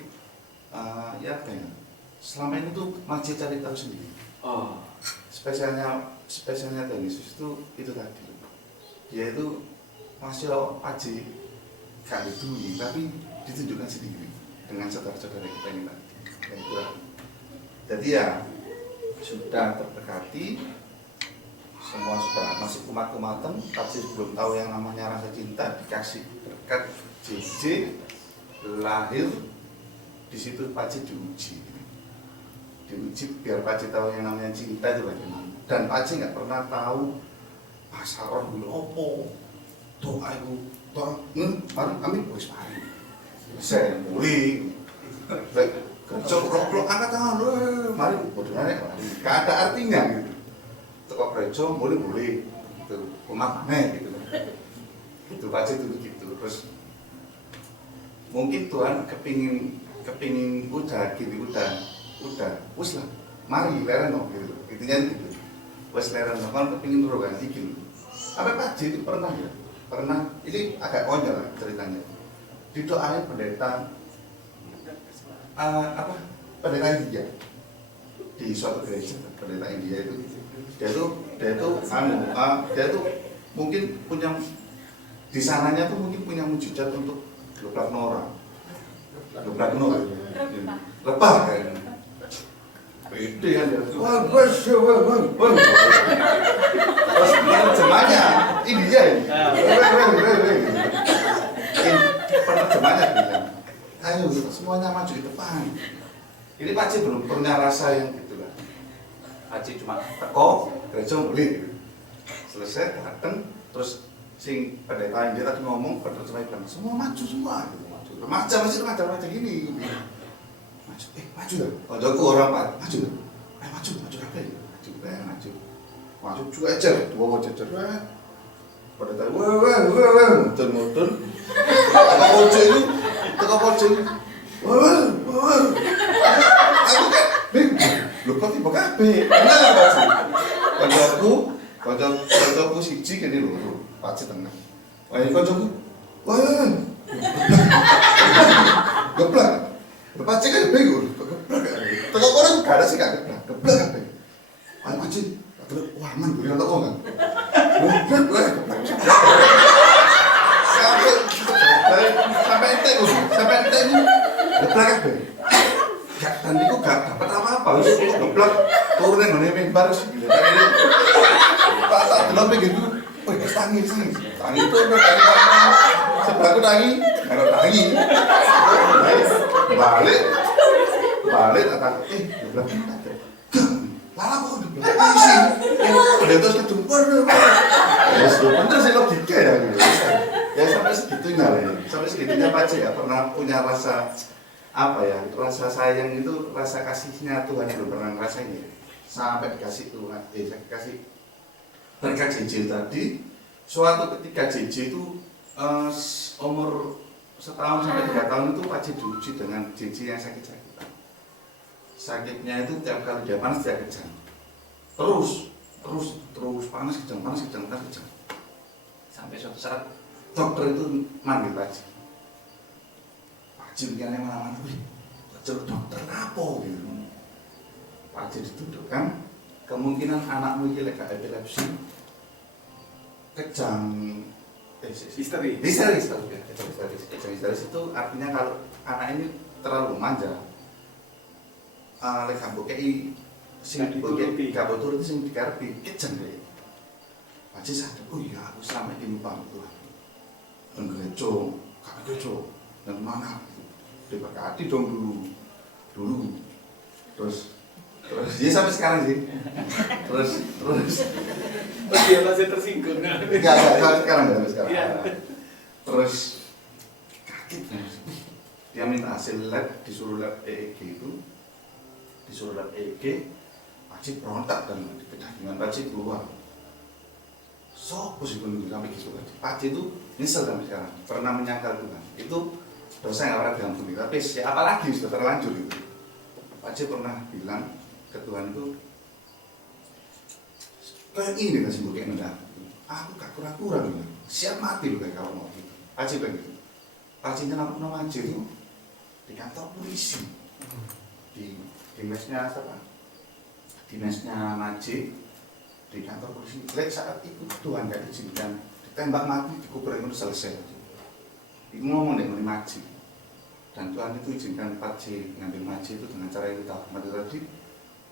ya apa ya, selama ini tuh Maji cari tahu sendiri. Oh. Spesialnya Tuhan Yesus itu tadi. Dia itu masih Paci gak didui, tapi ditunjukkan sendiri dengan saudara-saudara kita ini tadi. Dan itulah. Jadi ya sudah terberkati, semua sudah masih kumat-kumatan. Paci belum tahu yang namanya rasa cinta, dikasih berkat JJ lahir. Di situ Paci diuji biar Paci tahu yang namanya cinta itu bagaimana. Dan Paci nggak pernah tahu pasaran dulu opo doa itu kami wis mari saya mulai kerja rock angkat tangan mari bodohnya nggak ada artinya gitu. Toko gereja mulai itu umat gitu. Itu Paci itu begitu. Terus mungkin Tuhan kepingin udah wis lah mari lereno gitu intinya gitu wis lereno kan kepingin terus kan iki apa Pak J itu pernah ini agak konyol lah ceritanya didoain pendeta pendeta India di suatu gereja pendeta India itu dia tuh mungkin punya di sananya tuh mungkin punya mujizat untuk lebah orang lebah kan beda kan wah terus penerjemahnya India ini penerjemahnya bilang ayo semuanya maju di depan ini Paci belum punya rasa yang gitu lah Paci cuma teko gereja mulai selesai datang terus sing pendeta yang dia tadi ngomong penerjemahnya bilang semua maju semua gitu remaja gini maju lah koncoku orang Pak maju kabeh maju cuecer dua cecer pada tadi mudun teko pojok aku kan lho kok tiba kabeh. Bener Pak Haji. Kancaku siji kene lho, Pak Haji tengah. Wah, kancaku. Wah. Geblak. Pak Haji kan bingung, kok geblak. Teko kono gak ada sih gak geblak. Geblak kabeh. Pak Haji, wah aman gue nonton kan. Geblak. Sampai entek geblak kabeh. Gak dan itu gak dapat apa-apa. Geblak turun ngene mimbar sih. Pak tak delok pinggirku. Wih, tangi. Tangi itu udah tangi. Sebelahku tangi, karo tangi. Balik tak geblak. Lala kok geblak isi. Udah terus kedumpar. Ya, bener sih logika ya. Ya sampai segitunya lah ya. Sampai segitunya Pak Haji ya pernah punya rasa apa ya, rasa sayang itu, rasa kasihnya Tuhan belum pernah ngerasain ya. Sampai dikasih Tuhan, saya dikasih berkat JJ tadi. Suatu ketika JJ itu umur setahun sampai 3 tahun itu Pak Haji diuji dengan JJ yang sakit-sakitan. Sakitnya itu tiap kali dia panas dia kejang. Terus panas kejang. Sampai suatu saat dokter itu manggil Pak Haji. Pak Haji mikirnya mana-mana, dokter apa gitu. Pak Haji didudukkan, kemungkinan anakmu ini lagi epilepsi, kejang histeris itu artinya kalau anak ini terlalu manja, lagi bokei sing dibokei gak betul itu sing dikarepi kejang deh. Pak Haji sadar, oh iya aku selama ini lupa Tuhan. Gerejo, dan mana? Diberkati dong dulu. Terus dia sampai sekarang sih. Terus dia masih tersinggung. Enggak sampai sekarang. Terus kaget. Dia minta hasil lab, disuruh lab EEG itu. Disuruh lab EEG, Pak Haji berontak dan kedagingan Pak Haji keluar. Sopo sih pun sampai gitu Pak Haji itu nyesel sampai sekarang, pernah menyangkal Tuhan. Itu dosa yang orang diampuni, tapi apalagi sudah terlanjur itu. Pak Haji pernah bilang ke Tuhan itu, kayak ini kan sih kayak mendak. Aku gak kurang-kurang gitu. Siap mati loh kayak kalau mau gitu. Pak Haji bilang gitu. Pak Haji nama Haji itu di kantor polisi. Di mesnya siapa? Di mesnya Haji di kantor polisi. Lihat saat itu Tuhan gak izinkan ditembak mati, dikubur itu selesai. Itu ngomong dengan Haji. Dan Tuhan itu izinkan Pak Haji ngambil Haji itu dengan cara yang kita hormati tadi.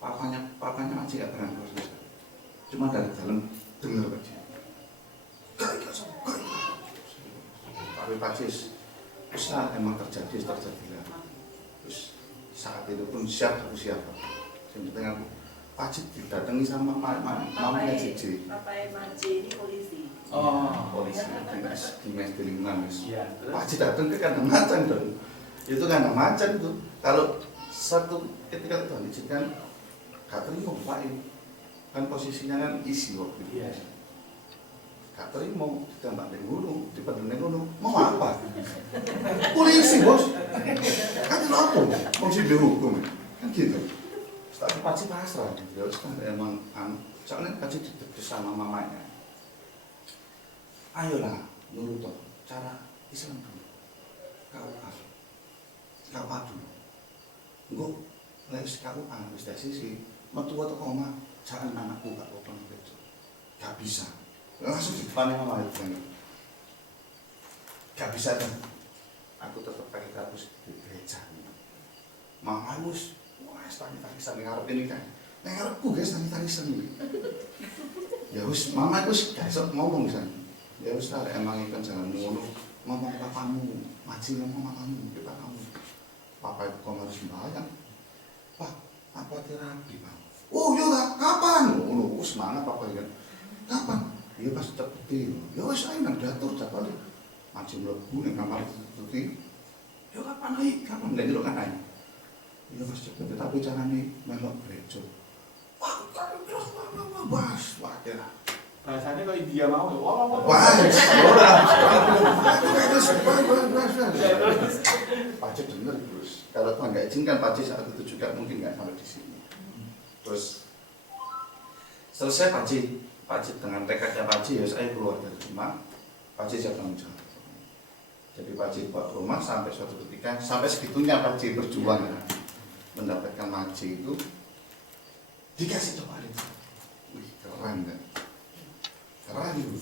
Papanya Haji gak pernah selesai. Cuma dari dalam dengar Pak Haji. Tapi Pak Haji usaha emang terjadilah. Terus saat itu pun siap. Yang penting aku Pak Haji didatangi sama mamanya JJ. Papanya Haji ini polisi. Oh, polisi di lingkungan. Pak Haji datang ke kandang macan dong. Itu kandang macan tuh. Kalau satu ketika Tuhan izinkan, gak terima Pak ini. Kan posisinya kan isi waktu itu. Gak terima, ditembak di gunung, dipendem di gunung. Mau apa? Polisi bos. Kan itu apa? Polisi dihukum. Kan gitu. Tapi Pak Haji pasrah. Ya emang soalnya Pak Haji ditegur sama mamanya. Ayolah, nurut cara Islam dulu. Kau padu. Engko nek kau wis tak sisi, metu atau koma, jangan anakku gak apa begitu. Gak bisa. Langsung di depan mama itu. Gak bisa kan. Aku tetap pakai kakus di gereja. Mama wis tangis-tangisan ngarep ini kan. Nek ngarepku guys tangis-tangisan iki. Ya wis mama wis gak iso ngomong san. Ya wis arek emang ikan jangan ngono. Ngomong papamu, Haji ngomong mamamu, papamu. Papa itu kok harus sembahyang. Pak, apa terapi, Pak? Oh, iya, kapan? Oh, semangat papa kan. Kapan? Iya pas terbukti. Ya wis ayo nang diatur jadwal. Haji mlebu ning kamar terbukti. Ya kapan ae? Kapan lek delok kan ae. Ya pas cepet tapi carane melok gereja. Wah, bas, wah kira. Bahasanya kalau India mau, Pak Haji dengar terus. Kalau Tuhan nggak izinkan Pak Haji saat itu juga mungkin nggak sampai di sini. Terus selesai Pak Cik dengan tekadnya Pak Cik, ya saya keluar dari rumah. Pak Cik saya tanggung jawab. Jadi Pak Cik buat rumah sampai suatu ketika, sampai segitunya Pak Cik berjuang ya, mendapatkan maji itu dikasih coklat itu. Wih keren kan? Keren itu.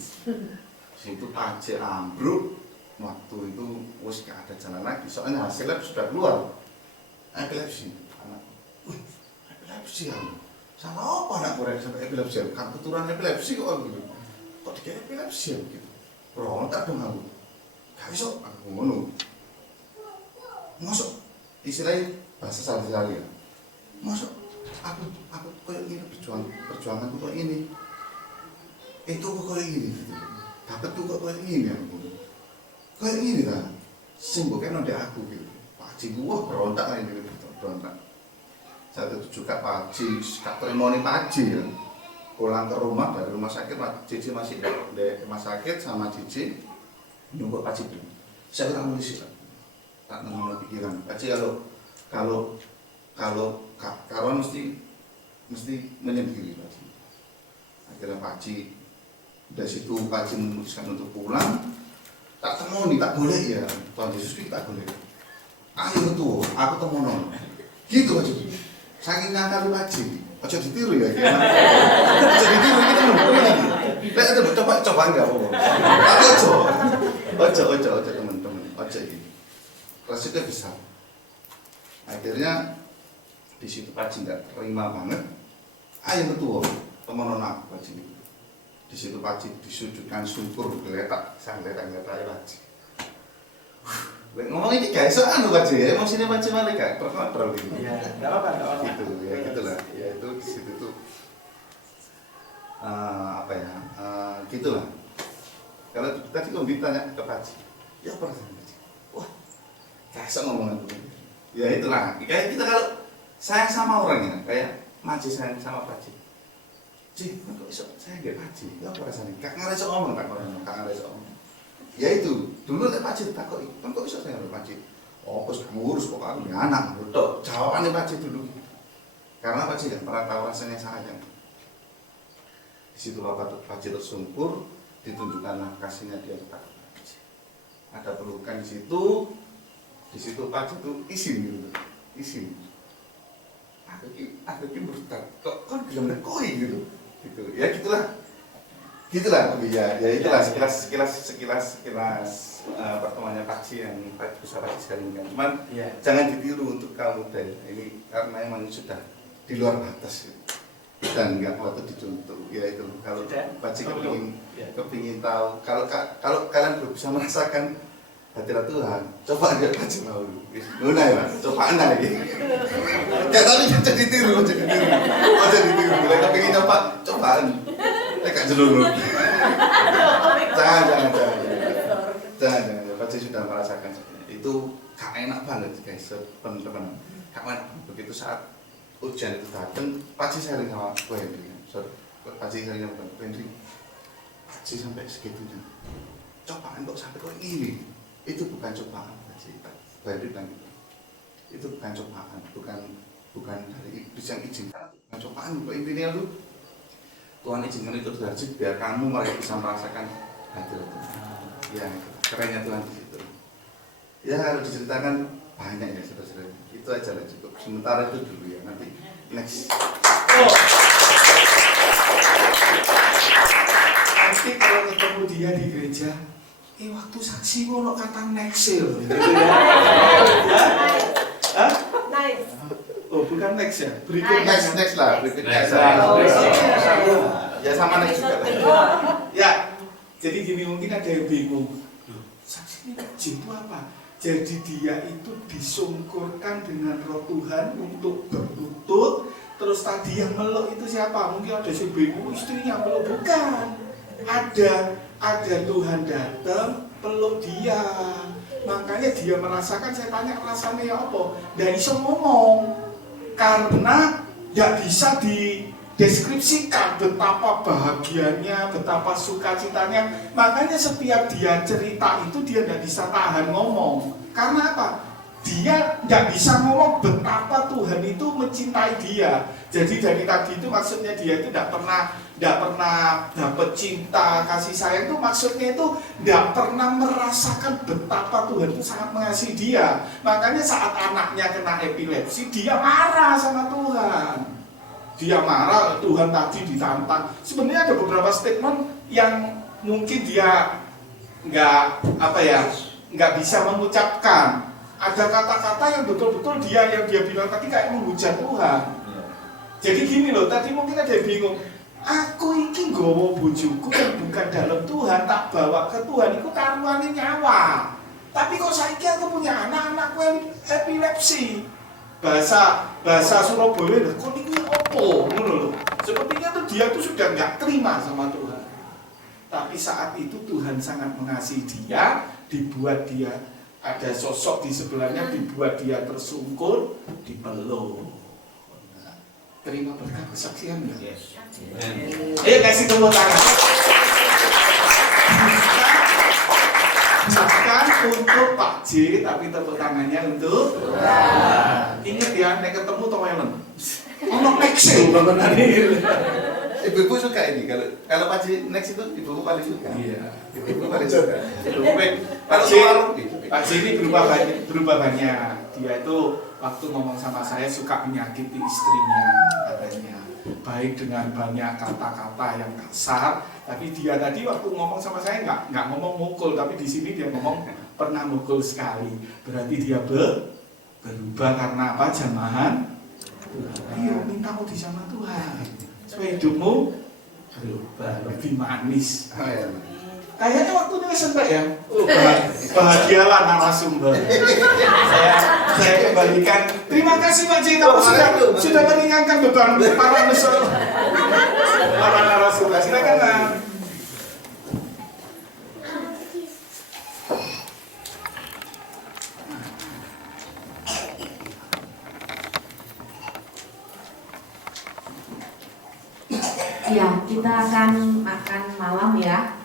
Situ Pak Cik ambruk, waktu itu wis gak ada jalan lagi. Soalnya hasilnya sudah keluar. Epilepsi, anak. Wih, epilepsi ya. Salah apa anak kurang sampai epilepsi? Kan keturunan epilepsi kok gitu. Kok dikira epilepsi ya begitu? Berontak dong aku. Gak bisa, aku ngono. Masuk, istilahnya bahasa sehari-hari ya. Masuk, aku kayak gini perjuangan tuh kayak ini. Itu kok kayak gini gitu. Dapat tuh kok kayak gini aku. Kayak gini kan. Simboknya nanti aku gitu. Pak Haji gua berontak aja gitu, berontak. Saat itu juga Pak Haji, Kak Trimoni Pak Haji ya, pulang ke rumah dari rumah sakit, Cici masih di rumah sakit sama Cici nunggu Pak Haji dulu. Saya kurang nulis tak nemu pikiran. Pak Haji kalau mesti menyendiri Pak Haji. Akhirnya Pak Haji dari situ Pak Haji memutuskan untuk pulang. Tak temoni, tak boleh ya, Tuhan Yesus kita boleh. Ayo tuh, aku temono. Gitu Pak Haji. Saking ngakal Pak Haji, ojo ditiru ya. Ojo ditiru kita teman-teman lagi. Lek ada coba enggak apa-apa. Tapi ojo teman-teman, ojo ini. Resikonya besar. Akhirnya di situ Pak Haji enggak terima banget. Ayo ketua, teman aku Pak Haji. Di situ Pak Haji disujudkan syukur geletak, sang geletak Pak Haji. Ngomong ini guys, soal Pak Haji, emosinya Pak Haji malah gak terkontrol gitu. Iya, enggak apa-apa. Gitu, ya gitulah. Ya itu di situ tuh gitulah. Kalau tadi kamu ditanya ke Pak Haji, ya apa rasanya Pak Haji? Wah, kasar ngomongan itu. Ya itulah. Kayak kita kalau sayang sama orangnya, kayak Maji sayang sama Pak Haji. Ji, kok iso saya nggak Pak Haji? Ya apa rasanya? Kak ngereso ngomong tak orang, kak ngereso ngomong. Ya itu, dulu Pak Haji ditakoki, kan kok iso saya nggak Pak Haji? Oh, pas kamu urus kok aku ya anak, betul. Jawabannya Pak Haji dulu. Karena Pak Haji kan pernah tahu rasanya sayang. Di situ Pak Haji tersungkur, ditunjukkanlah kasihnya dia kepada Pak Haji. Ada pelukan di situ Pak Haji itu isin gitu, isin. Aku ini murtad, kok belum nekoi gitu. Ya gitulah ya itulah sekilas pertemuannya Pak Haji yang bisa Pak Haji sekali kan. Cuman jangan ditiru untuk kamu muda ini karena emang sudah di luar batas gitu. Dan nggak patut dicontoh. Ya itu kalau Pak Haji kepingin tahu kalau kalian belum bisa merasakan hadirat Tuhan, coba dia Pak Haji mau nuna ya, cobaan lagi. Ya tapi jangan ditiru. Mereka pengen cobaan. Gak jelur. Jangan. Pak Haji sudah merasakan itu gak enak banget guys, teman-teman. Gak enak begitu saat ujian itu datang. Pak Haji sharing sama Bu Hendri. Pak Haji sharing sama Bu Hendri. Pak Haji sampai segitunya. Cobaan kok sampai kok ini? Itu bukan cobaan Pak Haji. Bu Hendri bilang gitu. Itu bukan cobaan, bukan dari iblis yang izinkan. Bukan cobaan, intinya tuh Tuhan izinkan itu terjadi biar kamu bisa merasakan hadirat Tuhan. Ya, kerennya Tuhan di situ. Ya kalau diceritakan banyak ya saudara-saudara. Itu aja lah cukup. Sementara itu dulu ya. Nanti next. Nanti kalau ketemu dia di gereja, waktu saksi ngono kata nexil, gitu ya. Hah? Nice. Oh bukan next ya, berikut Next lah, berikut next. Ya sama next juga. Ya, jadi gini mungkin ada yang bingung. Loh, saksi ini jin itu apa? Jadi dia itu disungkurkan dengan roh Tuhan untuk berlutut. Terus tadi yang meluk itu siapa? Mungkin ada yang bingung, istrinya meluk, bukan. Ada Tuhan datang peluk dia. Makanya dia merasakan, saya tanya rasanya ya apa? Nggak bisa ngomong. Karena tidak bisa dideskripsikan betapa bahagianya, betapa sukacitanya. Makanya setiap dia cerita itu dia tidak bisa tahan ngomong. Karena apa? dia nggak bisa ngomong betapa Tuhan itu mencintai dia. Jadi dari tadi itu maksudnya dia itu nggak pernah dapat cinta, kasih sayang, itu maksudnya itu nggak pernah merasakan betapa Tuhan itu sangat mengasihi dia. Makanya saat anaknya kena epilepsi, dia marah sama Tuhan. Dia marah, Tuhan tadi ditantang. Sebenarnya ada beberapa statement yang mungkin dia nggak bisa mengucapkan. Ada kata-kata yang betul-betul yang dia bilang tadi kayak menghujat Tuhan. Jadi gini loh, tadi mungkin ada yang bingung. Aku iki nggawa bojoku yang bukan dalam Tuhan, tak bawa ke Tuhan, itu taruhannya nyawa. Tapi kok saiki aku punya anakku epilepsi. Bahasa Surabaya, kok ini opo? Sepertinya tuh dia tuh sudah nggak terima sama Tuhan. Tapi saat itu Tuhan sangat mengasihi dia, dibuat dia ada sosok di sebelahnya, dibuat dia tersungkur, dipeluk. Terima berkat kesaksian ya. Yes. Ayo kasih tepuk tangan. Bukan untuk Pak J, tapi tepuk tangannya untuk ingat ya, nek ketemu Tomelon. Ono next bangun hari. Ibu-ibu suka ini, kalau Pak J next itu ibu-ibu paling suka. Iya. Ibu-ibu paling suka. Pak J ini berubah banyak. Dia itu waktu ngomong sama saya suka menyakiti istrinya katanya. Baik dengan banyak kata-kata yang kasar, tapi dia tadi waktu ngomong sama saya nggak ngomong mukul, tapi di sini dia ngomong pernah mukul sekali. Berarti dia berubah karena apa? Jamahan. Iya, minta mau sama Tuhan supaya hidupmu berubah lebih manis. Kayaknya waktunya sampai ya. Bahagialah narasumber. Saya kembalikan. Terima kasih Pak J, kamu sudah meringankan beban para narasumber. Silakan. Ya, kita akan makan malam ya.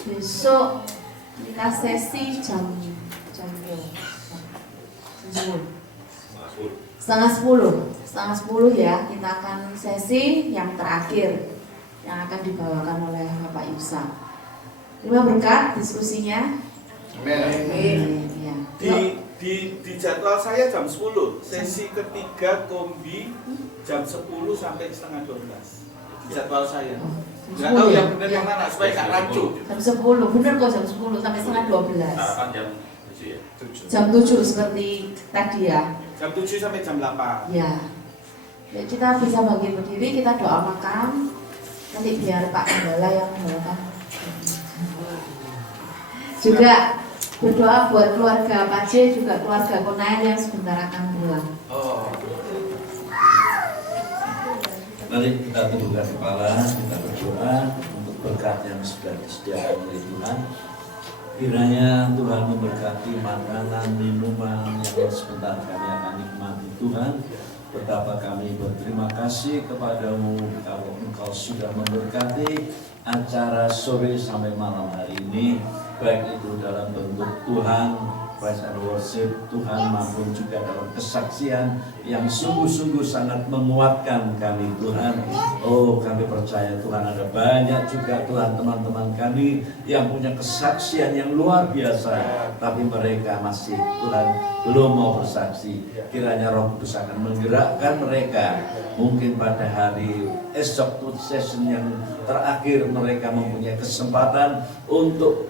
Besok kita sesi jam 9:30 ya. Kita akan sesi yang terakhir yang akan dibawakan oleh Bapak Yusa. Terima berkat diskusinya. Amin. Ya. Di jadwal saya jam 10, sesi ketiga kombi jam 10 sampai setengah 12. Di jadwal saya. Nggak tahu yang benar yang mana supaya nggak rancu. Jam 10, benar kok jam 10 sampai setengah 12. Harapan jam 7 ya. Jam 7 seperti tadi ya. Jam 7 sampai jam 8. Ya. Ya, kita bisa bagi berdiri, kita doa makan. Nanti biar Pak Gembala yang membawakan. Juga berdoa buat keluarga Pak J, juga keluarga Konael yang sebentar akan pulang. Mari kita tundukkan kepala, kita berdoa untuk berkat yang sudah disediakan oleh Tuhan. Kiranya Tuhan memberkati makanan, minuman yang sebentar kami akan nikmati Tuhan. Betapa kami berterima kasih kepadamu kalau Engkau sudah memberkati acara sore sampai malam hari ini, baik itu dalam bentuk Tuhan, praise and worship Tuhan, maupun juga dalam kesaksian yang sungguh-sungguh sangat menguatkan kami Tuhan. Oh, kami percaya Tuhan ada banyak juga Tuhan teman-teman kami yang punya kesaksian yang luar biasa, tapi mereka masih Tuhan belum mau bersaksi. Kiranya Roh Kudus akan menggerakkan mereka. Mungkin pada hari esok session yang terakhir mereka mempunyai kesempatan untuk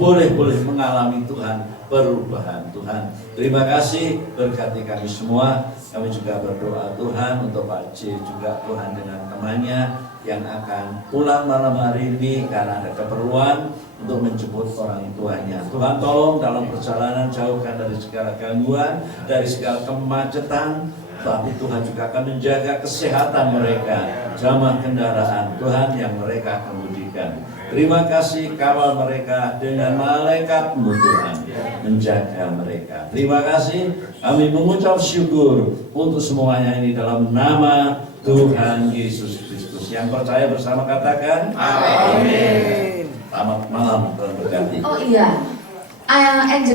boleh mengalami Tuhan, perubahan Tuhan. Terima kasih, berkati kami semua. Kami juga berdoa Tuhan untuk Pak J juga Tuhan dengan temannya yang akan pulang malam hari ini karena ada keperluan untuk menjemput orang tuanya. Tuhan tolong dalam perjalanan jauhkan dari segala gangguan, dari segala kemacetan. Tapi Tuhan juga akan menjaga kesehatan mereka, jamaah kendaraan Tuhan yang mereka kemudikan. Terima kasih, kawal mereka dengan malaikat-Mu Tuhan, menjaga mereka. Terima kasih, kami mengucap syukur untuk semuanya ini dalam nama Tuhan Yesus Kristus. Yang percaya bersama katakan amin. Selamat malam, Tuhan berkati. Oh iya,